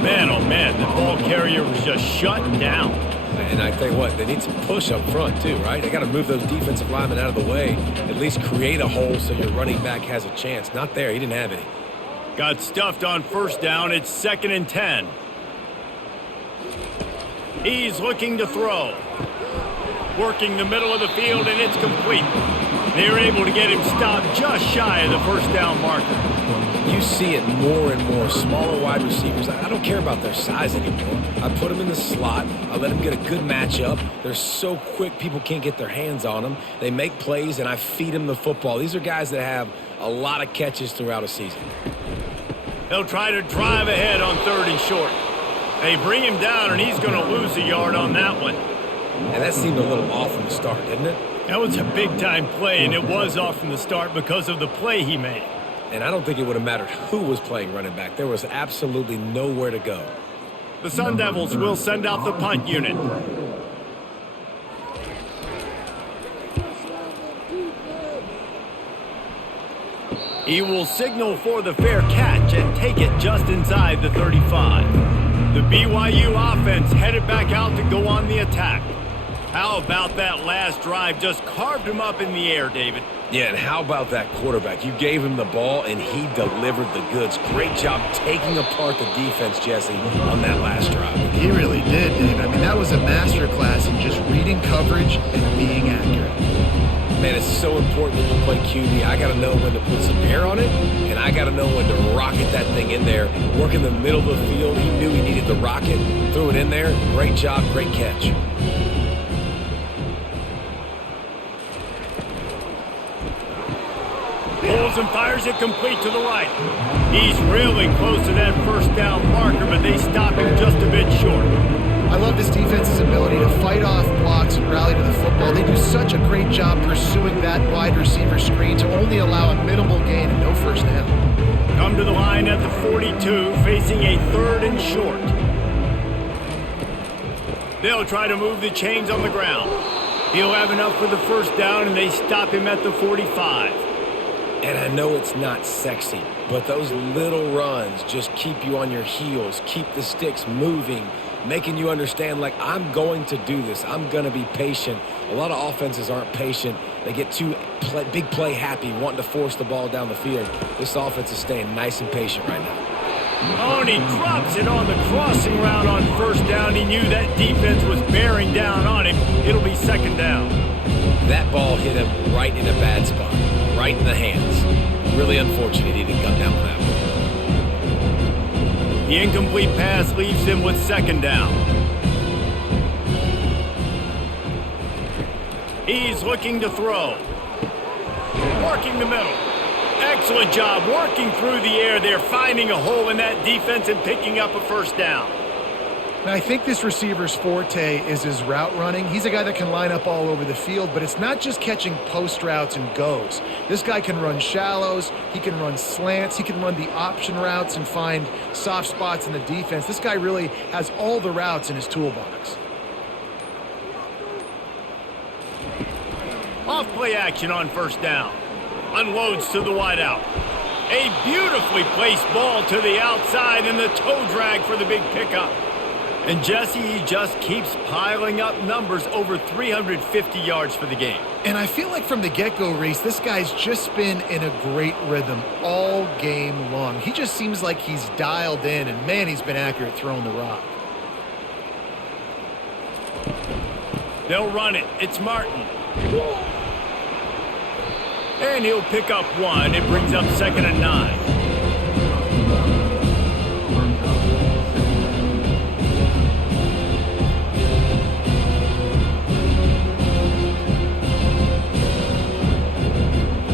Man, oh man, the ball carrier was just shut down. And I tell you what, they need some push up front too, right? They got to move those defensive linemen out of the way, at least create a hole so your running back has a chance. Not there, he didn't have any. Got stuffed on 1st down. It's 2nd and 10. He's looking to throw. Working the middle of the field, and it's complete. They're able to get him stopped just shy of the 1st down marker. You see it more and more. Smaller wide receivers. I don't care about their size anymore. I put them in the slot. I let them get a good matchup. They're so quick, people can't get their hands on them. They make plays, and I feed them the football. These are guys that have a lot of catches throughout a season. They'll try to drive ahead on 3rd and short. They bring him down, and he's going to lose a yard on that one. And that seemed a little off from the start, didn't it? That was a big-time play, and it was off from the start because of the play he made. And I don't think it would have mattered who was playing running back. There was absolutely nowhere to go. The Sun Devils will send out the punt unit. He will signal for the fair catch and take it just inside the 35. The BYU offense headed back out to go on the attack. How about that last drive? Just carved him up in the air, David. Yeah, and how about that quarterback? You gave him the ball, and he delivered the goods. Great job taking apart the defense, Jesse, on that last drive. He really did, David. I mean, that was a masterclass in just reading coverage and being accurate. Man, it's so important when you play QB. I got to know when to put some air on it, and I got to know when to rocket that thing in there. Work in the middle of the field. He knew he needed the rocket. Threw it in there. Great job, great catch. Pulls and fires it complete to the right. He's really close to that 1st down marker, but they stop him just a bit short. I love this defense's ability to fight off blocks and rally to the football. They do such a great job pursuing that wide receiver screen to only allow a minimal gain and no 1st down. Come to the line at the 42, facing a 3rd and short. They'll try to move the chains on the ground. He'll have enough for the 1st down, and they stop him at the 45. And I know it's not sexy, but those little runs just keep you on your heels, keep the sticks moving, making you understand, like, I'm going to do this. I'm going to be patient. A lot of offenses aren't patient. They get too big play happy, wanting to force the ball down the field. This offense is staying nice and patient right now. Oh, and he drops it on the crossing route on 1st down. He knew that defense was bearing down on him. It'll be 2nd down. That ball hit him right in a bad spot, right in the hands. Really unfortunate he didn't come down with that one. The incomplete pass leaves him with 2nd down. He's looking to throw. Working the middle. Excellent job working through the air there, finding a hole in that defense and picking up a 1st down. And I think this receiver's forte is his route running. He's a guy that can line up all over the field, but it's not just catching post routes and goes. This guy can run shallows, he can run slants, he can run the option routes and find soft spots in the defense. This guy really has all the routes in his toolbox. Off play action on first down. Unloads to the wideout. A beautifully placed ball to the outside and the toe drag for the big pickup. And Jesse, he just keeps piling up numbers, over 350 yards for the game. And I feel like from the get-go, Reese, this guy's just been in a great rhythm all game long. He just seems like he's dialed in, and man, he's been accurate throwing the rock. They'll run it. It's Martin. And he'll pick up one. It brings up 2nd and 9.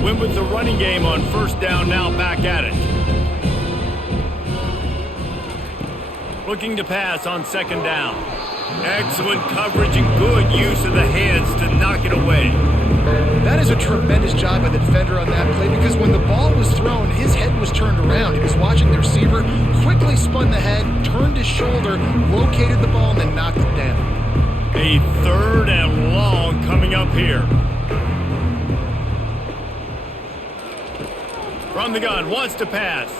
Went with the running game on first down, now back at it. Looking to pass on 2nd down. Excellent coverage and good use of the hands to knock it away. That is a tremendous job by the defender on that play, because when the ball was thrown, his head was turned around. He was watching the receiver, quickly spun the head, turned his shoulder, located the ball, and then knocked it down. A 3rd and long coming up here. From the gun, wants to pass.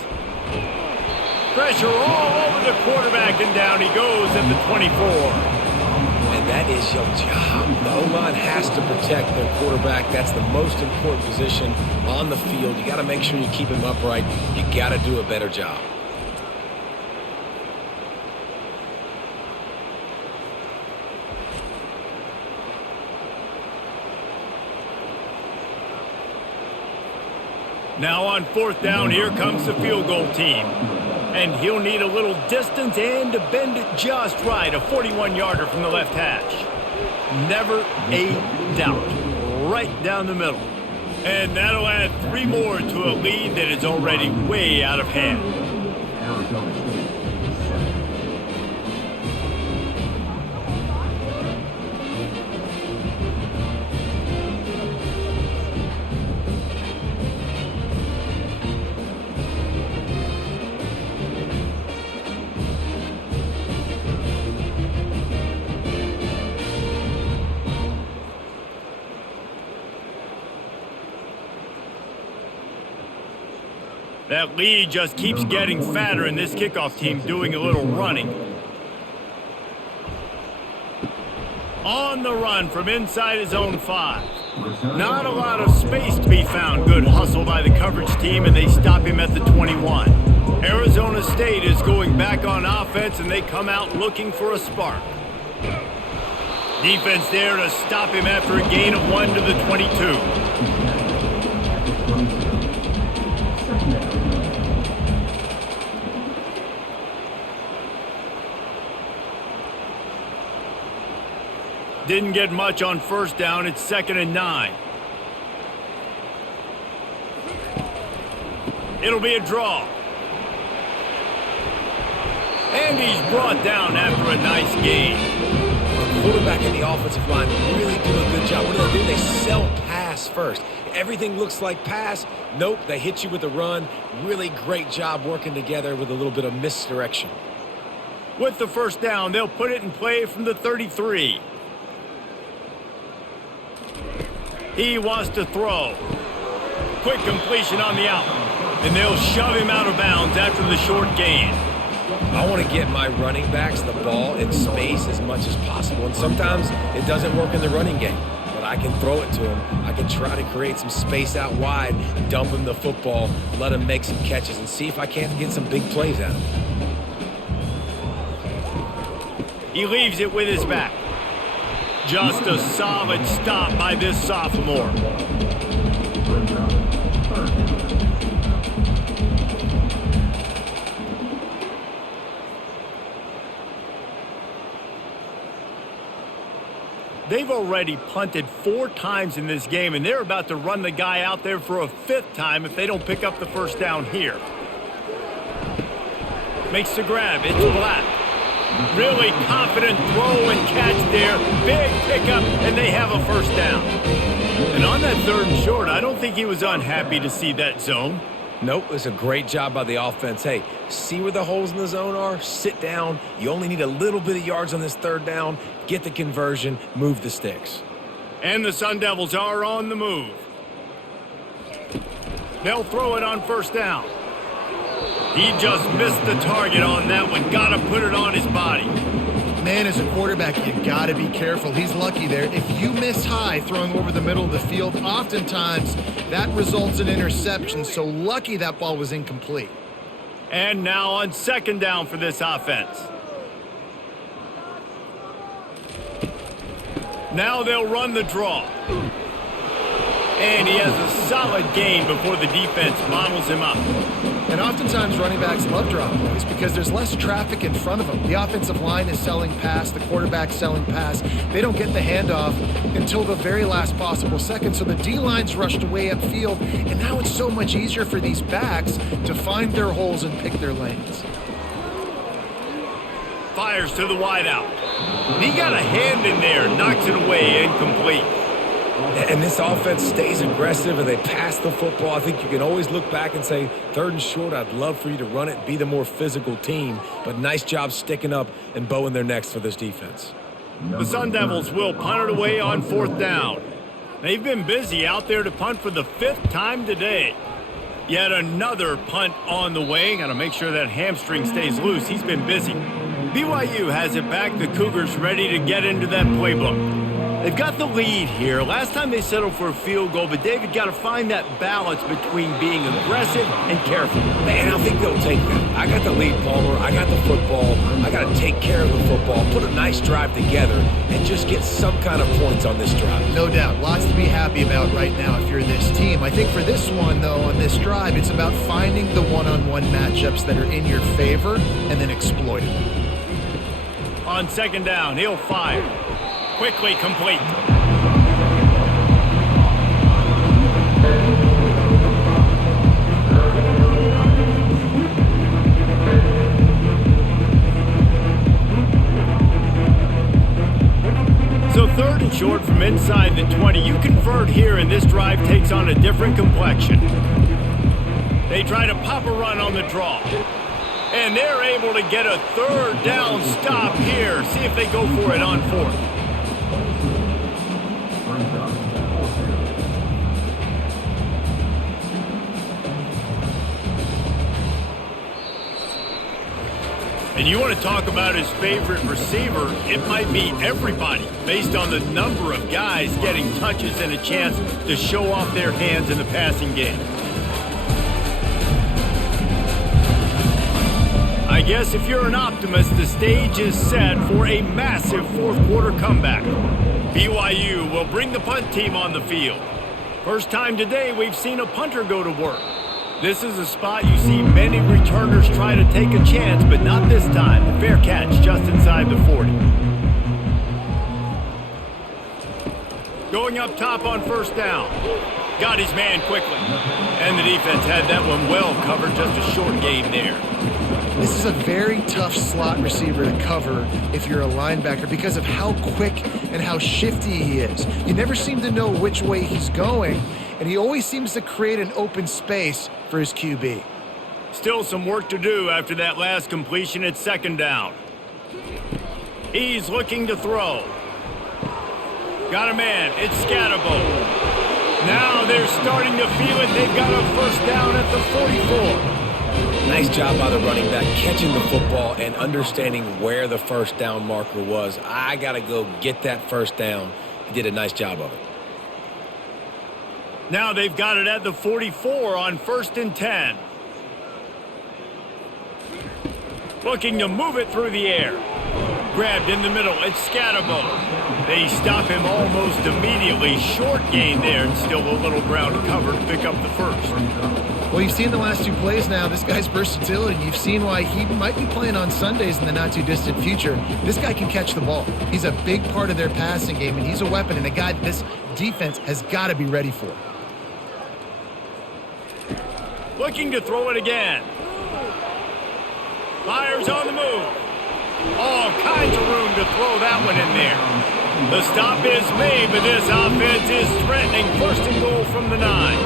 Pressure all over the quarterback, and down he goes at the 24. And that is your job. The O-line has to protect their quarterback. That's the most important position on the field. You got to make sure you keep him upright. You got to do a better job. Now on 4th down, here comes the field goal team. And he'll need a little distance and to bend it just right. A 41-yarder from the left hash. Never a doubt. Right down the middle. And that'll add 3 more to a lead that is already way out of hand. That lead just keeps getting fatter, and this kickoff team doing a little running. On the run from inside his own 5. Not a lot of space to be found. Good hustle by the coverage team, and they stop him at the 21. Arizona State is going back on offense, and they come out looking for a spark. Defense there to stop him after a gain of 1 to the 22. Didn't get much on first down. It's 2nd and 9. It'll be a draw. And he's brought down after a nice gain. The quarterback and the offensive line really do a good job. What do? They sell pass first. Everything looks like pass. Nope, they hit you with a run. Really great job working together with a little bit of misdirection. With the first down, they'll put it in play from the 33. He wants to throw. Quick completion on the out. And they'll shove him out of bounds after the short gain. I want to get my running backs the ball in space as much as possible. And sometimes it doesn't work in the running game. But I can throw it to him. I can try to create some space out wide, dump him the football, let him make some catches, and see if I can't get some big plays out of him. He leaves it with his back. Just a solid stop by this sophomore. They've already punted 4 times in this game, and they're about to run the guy out there for a 5th time if they don't pick up the first down here. Makes the grab. It's Black. Really confident throw and catch there. Big pickup, and they have a first down. And on that 3rd and short, I don't think he was unhappy to see that zone. Nope, it's a great job by the offense. Hey, see where the holes in the zone are? Sit down. You only need a little bit of yards on this 3rd down. Get the conversion. Move the sticks. And the Sun Devils are on the move. They'll throw it on 1st down. He just missed the target on that one. Got to put it on his body. Man, as a quarterback, you got to be careful. He's lucky there. If you miss high throwing over the middle of the field, oftentimes that results in interception. So lucky that ball was incomplete. And now on 2nd down for this offense. Now they'll run the draw. And he has a solid gain before the defense models him up. And oftentimes running backs love drop plays because there's less traffic in front of them. The offensive line is selling pass, the quarterback's selling pass. They don't get the handoff until the very last possible second. So the D-line's rushed away upfield, and now it's so much easier for these backs to find their holes and pick their lanes. Fires to the wideout. He got a hand in there, knocks it away, incomplete. And this offense stays aggressive and they pass the football. I think you can always look back and say, 3rd and short, I'd love for you to run it, be the more physical team. But nice job sticking up and bowing their necks for this defense. The Sun Devils will punt it away on 4th down. They've been busy out there to punt for the 5th time today. Yet another punt on the way. Got to make sure that hamstring stays loose. He's been busy. BYU has it back. The Cougars ready to get into that playbook. They've got the lead here. Last time they settled for a field goal, but David got to find that balance between being aggressive and careful. Man, I think they'll take that. I got the lead, Palmer. I got the football. I got to take care of the football, put a nice drive together, and just get some kind of points on this drive. No doubt. Lots to be happy about right now if you're this team. I think for this one, though, on this drive, it's about finding the one-on-one matchups that are in your favor and then exploiting them. On 2nd down, he'll fire. Quickly complete. So 3rd and short from inside the 20. You convert here and this drive takes on a different complexion. They try to pop a run on the draw. And they're able to get a 3rd down stop here. See if they go for it on 4th. And you want to talk about his favorite receiver, it might be everybody based on the number of guys getting touches and a chance to show off their hands in the passing game. I guess if you're an optimist, the stage is set for a massive 4th quarter comeback. BYU will bring the punt team on the field. First time today we've seen a punter go to work. This is a spot you see many returners try to take a chance, but not this time. The fair catch just inside the 40. Going up top on 1st down. Got his man quickly. And the defense had that one well covered, just a short gain there. This is a very tough slot receiver to cover if you're a linebacker because of how quick and how shifty he is. You never seem to know which way he's going, and he always seems to create an open space for his QB. Still some work to do after that last completion at 2nd down. He's looking to throw. Got a man. It's Scatterbo. Now they're starting to feel it. They've got a 1st down at the 44. Nice job by the running back, catching the football and understanding where the 1st down marker was. I got to go get that 1st down. He did a nice job of it. Now they've got it at the 44 on 1st and 10. Looking to move it through the air. Grabbed in the middle. It's Scatterbo. They stop him almost immediately. Short gain there and still a little ground covered to pick up the 1st. Well, you've seen the last 2 plays now. This guy's versatility. You've seen why he might be playing on Sundays in the not-too-distant future. This guy can catch the ball. He's a big part of their passing game, and he's a weapon and a guy that this defense has got to be ready for. Looking to throw it again. Fires on the move. All kinds of room to throw that one in there. The stop is made, but this offense is threatening 1st and goal from the 9.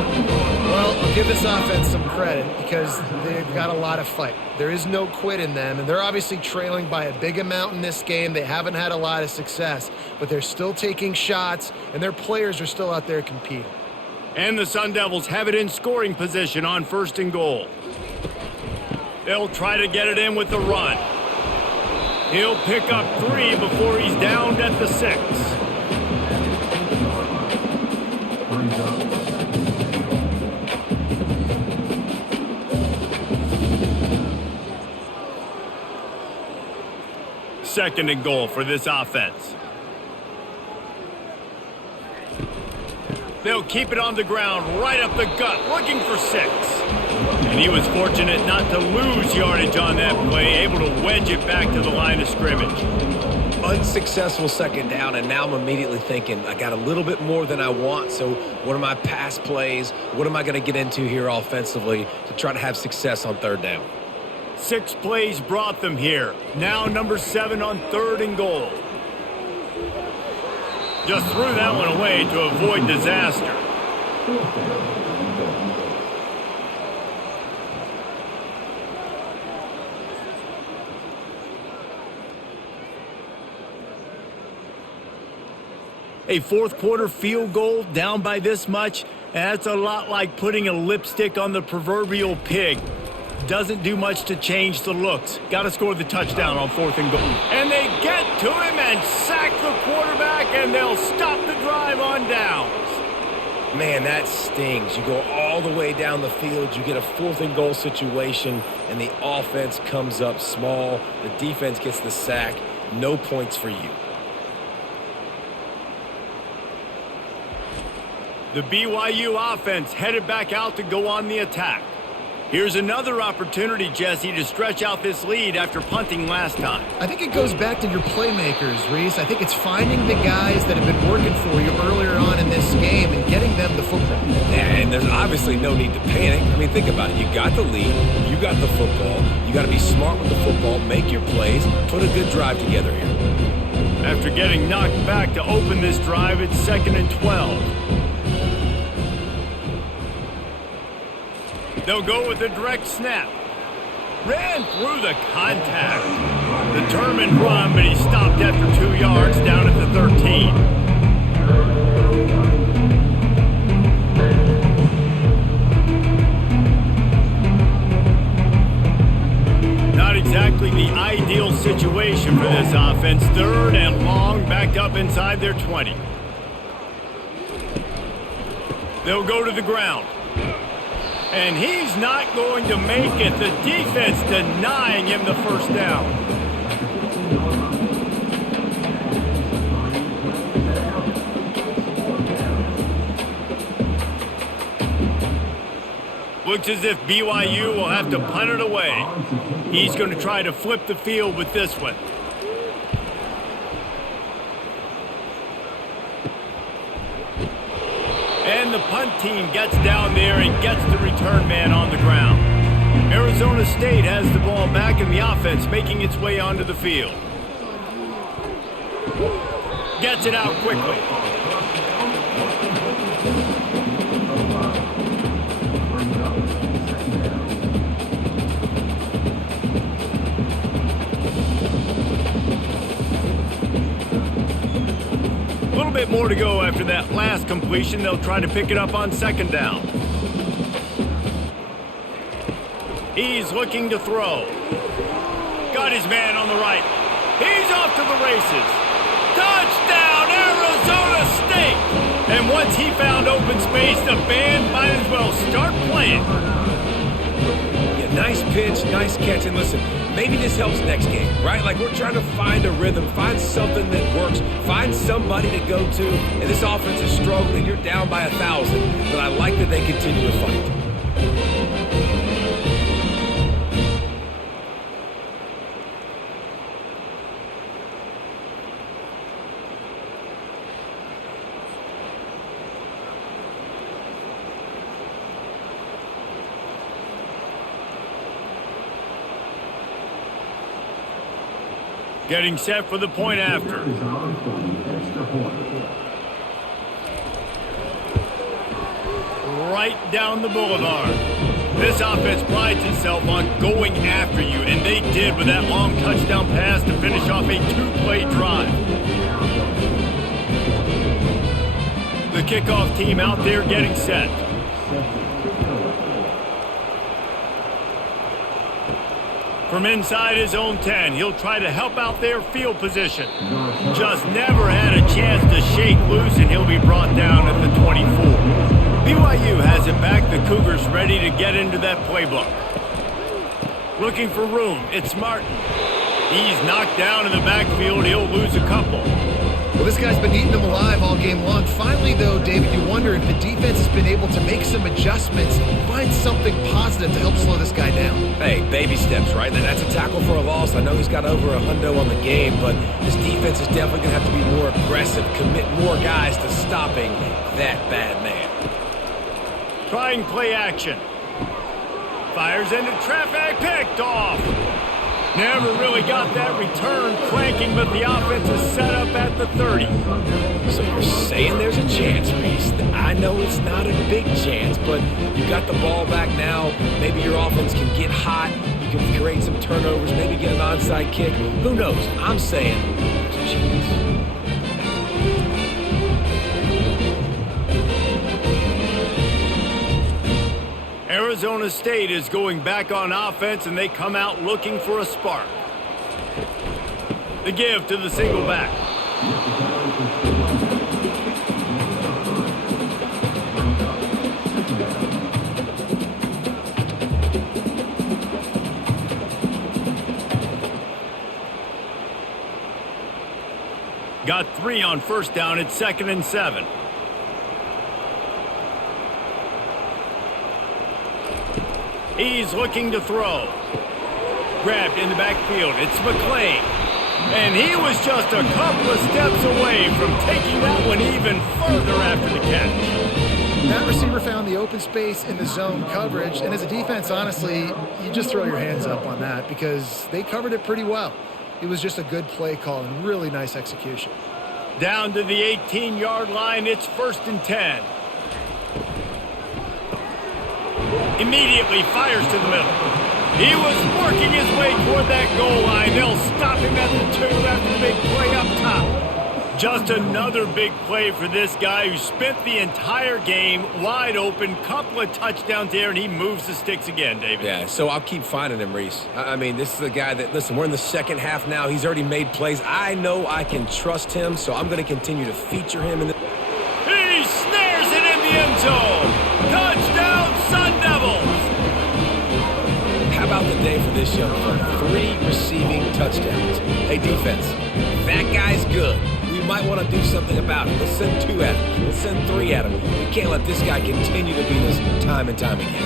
Well, I'll give this offense some credit because they've got a lot of fight. There is no quit in them, and they're obviously trailing by a big amount in this game. They haven't had a lot of success, but they're still taking shots, and their players are still out there competing. And the Sun Devils have it in scoring position on 1st and goal. They'll try to get it in with the run. He'll pick up 3 before he's downed at the 6. Second and goal for this offense. They'll keep it on the ground, right up the gut, looking for 6. And he was fortunate not to lose yardage on that play, able to wedge it back to the line of scrimmage. Unsuccessful second down, and now I'm immediately thinking, I got a little bit more than I want, so what are my pass plays? What am I going to get into here offensively to try to have success on 3rd down? 6 plays brought them here. Now number 7 on 3rd and goal. Just threw that one away to avoid disaster. A 4th quarter field goal down by this much, that's a lot like putting a lipstick on the proverbial pig. Doesn't do much to change the looks. Got to score the touchdown on 4th and goal. And they get to him and sack the quarterback, and they'll stop the drive on downs. Man, that stings. You go all the way down the field, you get a 4th and goal situation, and the offense comes up small. The defense gets the sack. No points for you. The BYU offense headed back out to go on the attack. Here's another opportunity, Jesse, to stretch out this lead after punting last time. I think it goes back to your playmakers, Reese. I think it's finding the guys that have been working for you earlier on in this game and getting them the football. Yeah, and there's obviously no need to panic. I mean, think about it. You got the lead. You got the football. You got to be smart with the football, make your plays, put a good drive together here. After getting knocked back to open this drive, it's 2nd and 12. They'll go with a direct snap. Ran through the contact. Determined run, but he stopped after 2 yards down at the 13. Not exactly the ideal situation for this offense. 3rd and long, backed up inside their 20. They'll go to the ground. And he's not going to make it. The defense denying him the 1st down. Looks as if BYU will have to punt it away. He's going to try to flip the field with this one. And the punt team gets down there and gets the return man on the ground. Arizona State has the ball back in the offense, making its way onto the field. Gets it out quickly. A little bit more to go after that last completion. They'll try to pick it up on 2nd down. He's looking to throw. Got his man on the right. He's off to the races. Touchdown, Arizona State! And once he found open space, the band might as well start playing. Yeah, nice pitch, nice catch. And listen, maybe this helps next game, right? Like, we're trying to find a rhythm, find something that works, find somebody to go to. And this offense is struggling. You're down by 1,000, but I like that they continue to fight. Getting set for the point after. Right down the boulevard. This offense prides itself on going after you, and they did with that long touchdown pass to finish off a 2-play drive. The kickoff team out there getting set. From inside his own 10, he'll try to help out their field position. Just never had a chance to shake loose, and he'll be brought down at the 24. BYU has it back. The Cougars ready to get into that playbook. Looking for room. It's Martin. He's knocked down in the backfield. He'll lose a couple. Well, this guy's been eating them alive all game long. Finally, though, David, you wonder if the defense has been able to make some adjustments, find something positive to help slow this guy down. Hey, baby steps, right? That's a tackle for a loss. I know he's got over a hundo on the game, but this defense is definitely going to have to be more aggressive, commit more guys to stopping that bad man. Trying play action. Fires into traffic, picked off. Never really got that return cranking, but the offense is set up at the 30. So you're saying there's a chance, Reese. I know it's not a big chance, but you got the ball back now. Maybe your offense can get hot. You can create some turnovers, maybe get an onside kick. Who knows? I'm saying there's a chance. Arizona State is going back on offense, and they come out looking for a spark. The give to the single back. Got 3 on first down. It's 2nd and 7. He's looking to throw. Grabbed in the backfield. It's McClain. And he was just a couple of steps away from taking that one even further after the catch. That receiver found the open space in the zone coverage, and as a defense, honestly, you just throw your hands up on that because they covered it pretty well. It was just a good play call and really nice execution. Down to the 18-yard line, it's 1st and 10. Immediately fires to the middle. He was working his way toward that goal line. They'll stop him at the 2 after the big play up top. Just another big play for this guy who spent the entire game wide open. Couple of touchdowns there, and he moves the sticks again, David. Yeah, so I'll keep finding him, Reese. I mean, this is a guy that, listen, we're in the second half now. He's already made plays. I know I can trust him, so I'm going to continue to feature him. He snares it in the end zone. Touchdown, Sun Devils. How about the day for this young fella? 3 receiving touchdowns. Hey, defense, that guy's good. We might want to do something about it. Let's send 2 at him. Let's send 3 at him. We can't let this guy continue to be this time and time again.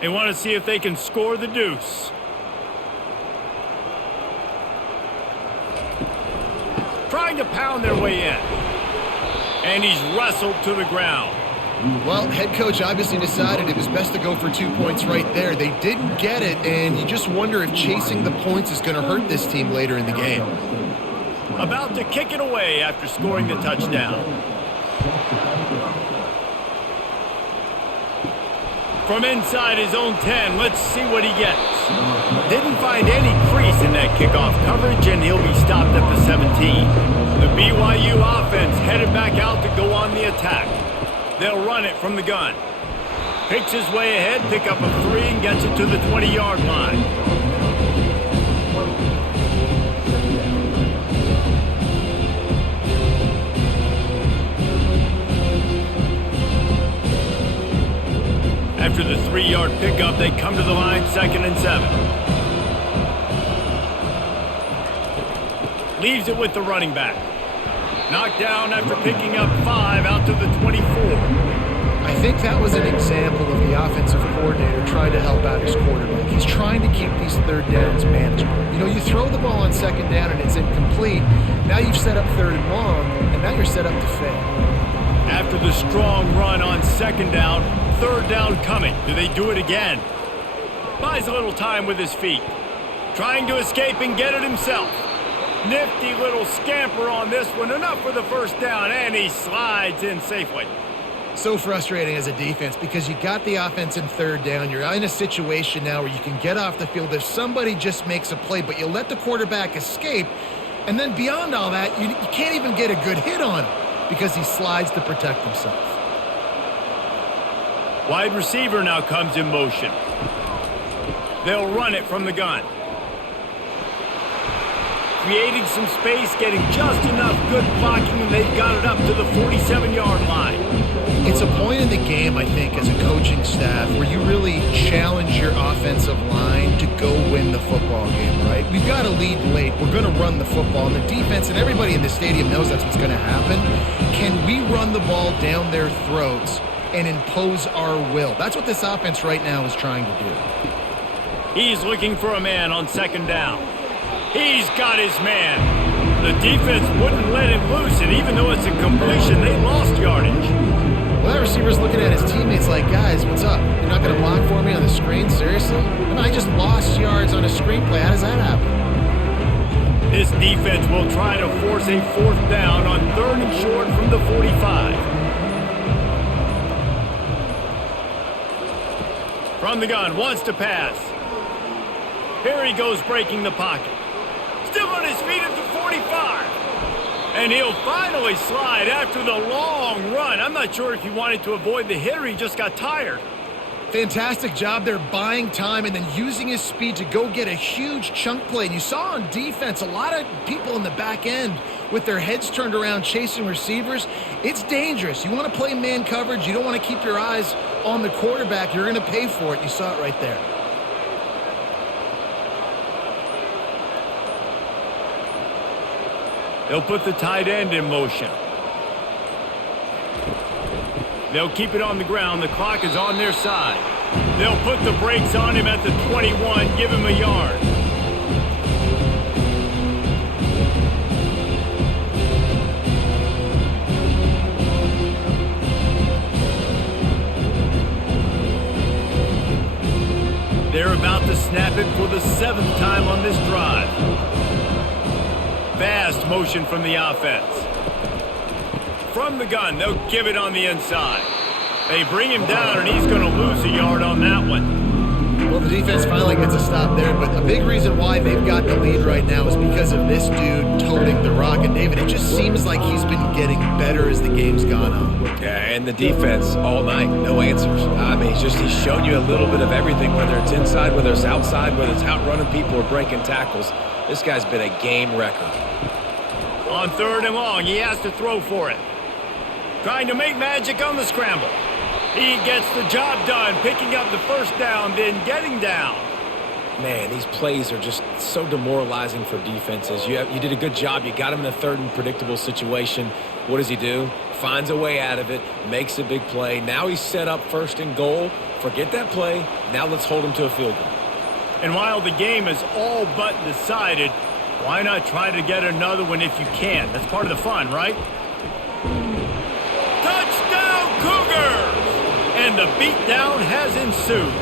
They want to see if they can score the deuce. Trying to pound their way in. And he's wrestled to the ground. Well, head coach obviously decided it was best to go for 2 points right there. They didn't get it, and you just wonder if chasing the points is going to hurt this team later in the game. About to kick it away after scoring the touchdown. From inside his own 10, let's see what he gets. Didn't find any crease in that kickoff coverage, and he'll be stopped at the 17. The BYU offense headed back out to go on the attack. They'll run it from the gun. Picks his way ahead, pick up a 3, and gets it to the 20-yard line. After the 3-yard pickup, they come to the line, 2nd and 7. Leaves it with the running back. Knocked down after picking up 5 out to the 24. I think that was an example of the offensive coordinator trying to help out his quarterback. He's trying to keep these third downs manageable. You know, you throw the ball on second down and it's incomplete. Now you've set up third and long, and now you're set up to fail. After the strong run on second down, third down coming. Do they do it again? Buys a little time with his feet. Trying to escape and get it himself. Nifty little scamper on this one. Enough for the first down, and he slides in safely. So frustrating as a defense because you got the offense in third down. You're in a situation now where you can get off the field if somebody just makes a play, but you let the quarterback escape, and then beyond all that, you can't even get a good hit on him because he slides to protect himself. Wide receiver now comes in motion. They'll run it from the gun. Creating some space, getting just enough good blocking, and they've got it up to the 47-yard line. It's a point in the game, I think, as a coaching staff where you really challenge your offensive line to go win the football game, right? We've got to lead late. We're going to run the football. And the defense and everybody in the stadium knows that's what's going to happen. Can we run the ball down their throats and impose our will? That's what this offense right now is trying to do. He's looking for a man on second down. He's got his man. The defense wouldn't let him loose, and even though it's a completion, they lost yardage. Well, that receiver's looking at his teammates like, guys, what's up? You're not going to block for me on the screen? Seriously? And I just lost yards on a screenplay. How does that happen? This defense will try to force a fourth down on third and short from the 45. From the gun, wants to pass. Here he goes breaking the pocket. Still on his feet at the 45. And he'll finally slide after the long run. I'm not sure if he wanted to avoid the hit or he just got tired. Fantastic job there buying time and then using his speed to go get a huge chunk play. And you saw on defense a lot of people in the back end with their heads turned around chasing receivers. It's dangerous. You want to play man coverage. You don't want to keep your eyes on the quarterback. You're going to pay for it. You saw it right there. They'll put the tight end in motion. They'll keep it on the ground. The clock is on their side. They'll put the brakes on him at the 21, give him a yard. They're about to snap it for the 7th time on this drive. Fast motion from the offense. From the gun, they'll give it on the inside. They bring him down, and he's going to lose a yard on that one. Well, the defense finally gets a stop there, but a big reason why they've got the lead right now is because of this dude toting the rock. And, David, it just seems like he's been getting better as the game's gone on. Yeah, and the defense all night, no answers. I mean, he's shown you a little bit of everything, whether it's inside, whether it's outside, whether it's outrunning people or breaking tackles. This guy's been a game wrecker. On third and long, he has to throw for it. Trying to make magic on the scramble. He gets the job done, picking up the first down, then getting down. Man, these plays are just so demoralizing for defenses. You did a good job. You got him in a third and predictable situation. What does he do? Finds a way out of it, makes a big play. Now he's set up first and goal. Forget that play. Now let's hold him to a field goal. And while the game is all but decided, why not try to get another one if you can? That's part of the fun, right? Touchdown, Cougars! And the beatdown has ensued.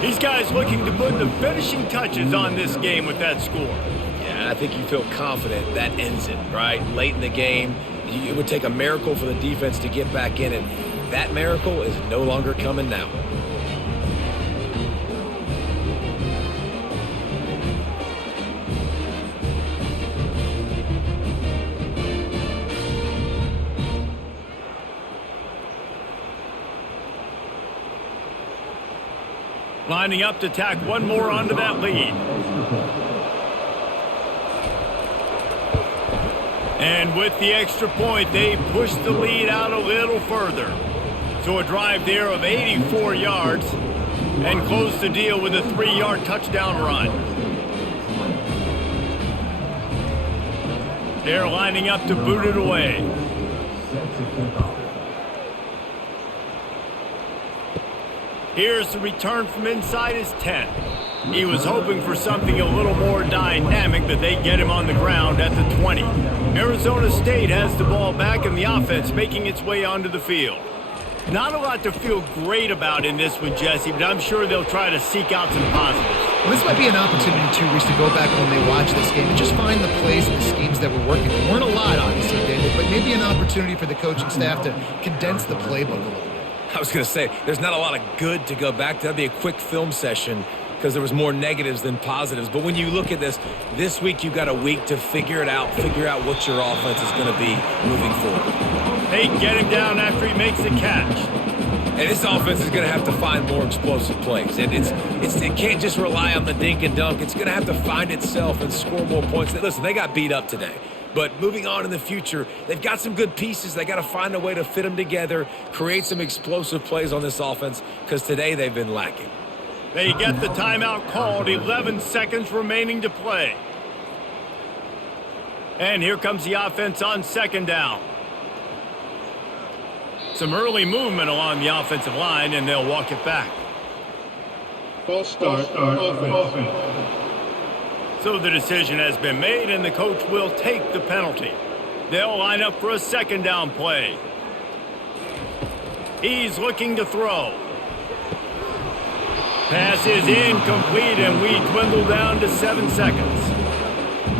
These guys looking to put the finishing touches on this game with that score. Yeah, I think you feel confident that ends it, right? Late in the game, it would take a miracle for the defense to get back in it. That miracle is no longer coming now. Lining up to tack one more onto that lead. And with the extra point, they push the lead out a little further. So a drive there of 84 yards and close the deal with a 3-yard touchdown run. They're lining up to boot it away. Here's the return from inside his 10. He was hoping for something a little more dynamic, but they get him on the ground at the 20. Arizona State has the ball back and the offense making its way onto the field. Not a lot to feel great about in this one, Jesse, but I'm sure they'll try to seek out some positives. Well, this might be an opportunity, too, Reese, to go back when they watch this game and just find the plays and the schemes that were working. There weren't a lot, obviously, David, but maybe an opportunity for the coaching staff to condense the playbook a little bit. I was going to say, there's not a lot of good to go back to. That'd be a quick film session because there was more negatives than positives. But when you look at this week you've got a week to figure it out, figure out what your offense is going to be moving forward. They get him down after he makes the catch. And this offense is going to have to find more explosive plays. And it can't just rely on the dink and dunk. It's going to have to find itself and score more points. Listen, they got beat up today. But moving on in the future, they've got some good pieces. They got to find a way to fit them together, create some explosive plays on this offense, because today they've been lacking. They get the timeout called, 11 seconds remaining to play. And here comes the offense on second down. Some early movement along the offensive line, and they'll walk it back. False start, offense. So the decision has been made, and the coach will take the penalty. They'll line up for a second down play. He's looking to throw. Pass is incomplete, and we dwindle down to 7 seconds.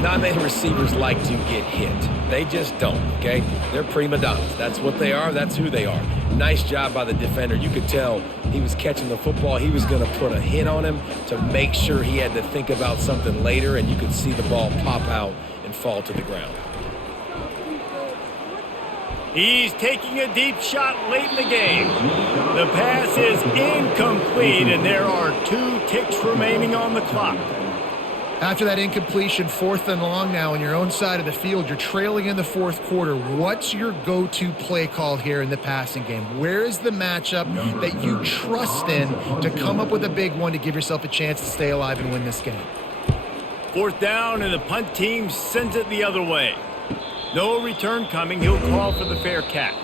Not many receivers like to get hit. They just don't, okay? They're prima donnas. That's what they are. That's who they are. Nice job by the defender. You could tell he was catching the football. He was going to put a hit on him to make sure he had to think about something later, and you could see the ball pop out and fall to the ground. He's taking a deep shot late in the game. The pass is incomplete, and there are 2 ticks remaining on the clock. After that incompletion, 4th and long now on your own side of the field, you're trailing in the 4th quarter. What's your go-to play call here in the passing game? Where is the matchup that you trust in to come up with a big one to give yourself a chance to stay alive and win this game? 4th down, and the punt team sends it the other way. No return coming. He'll call for the fair catch.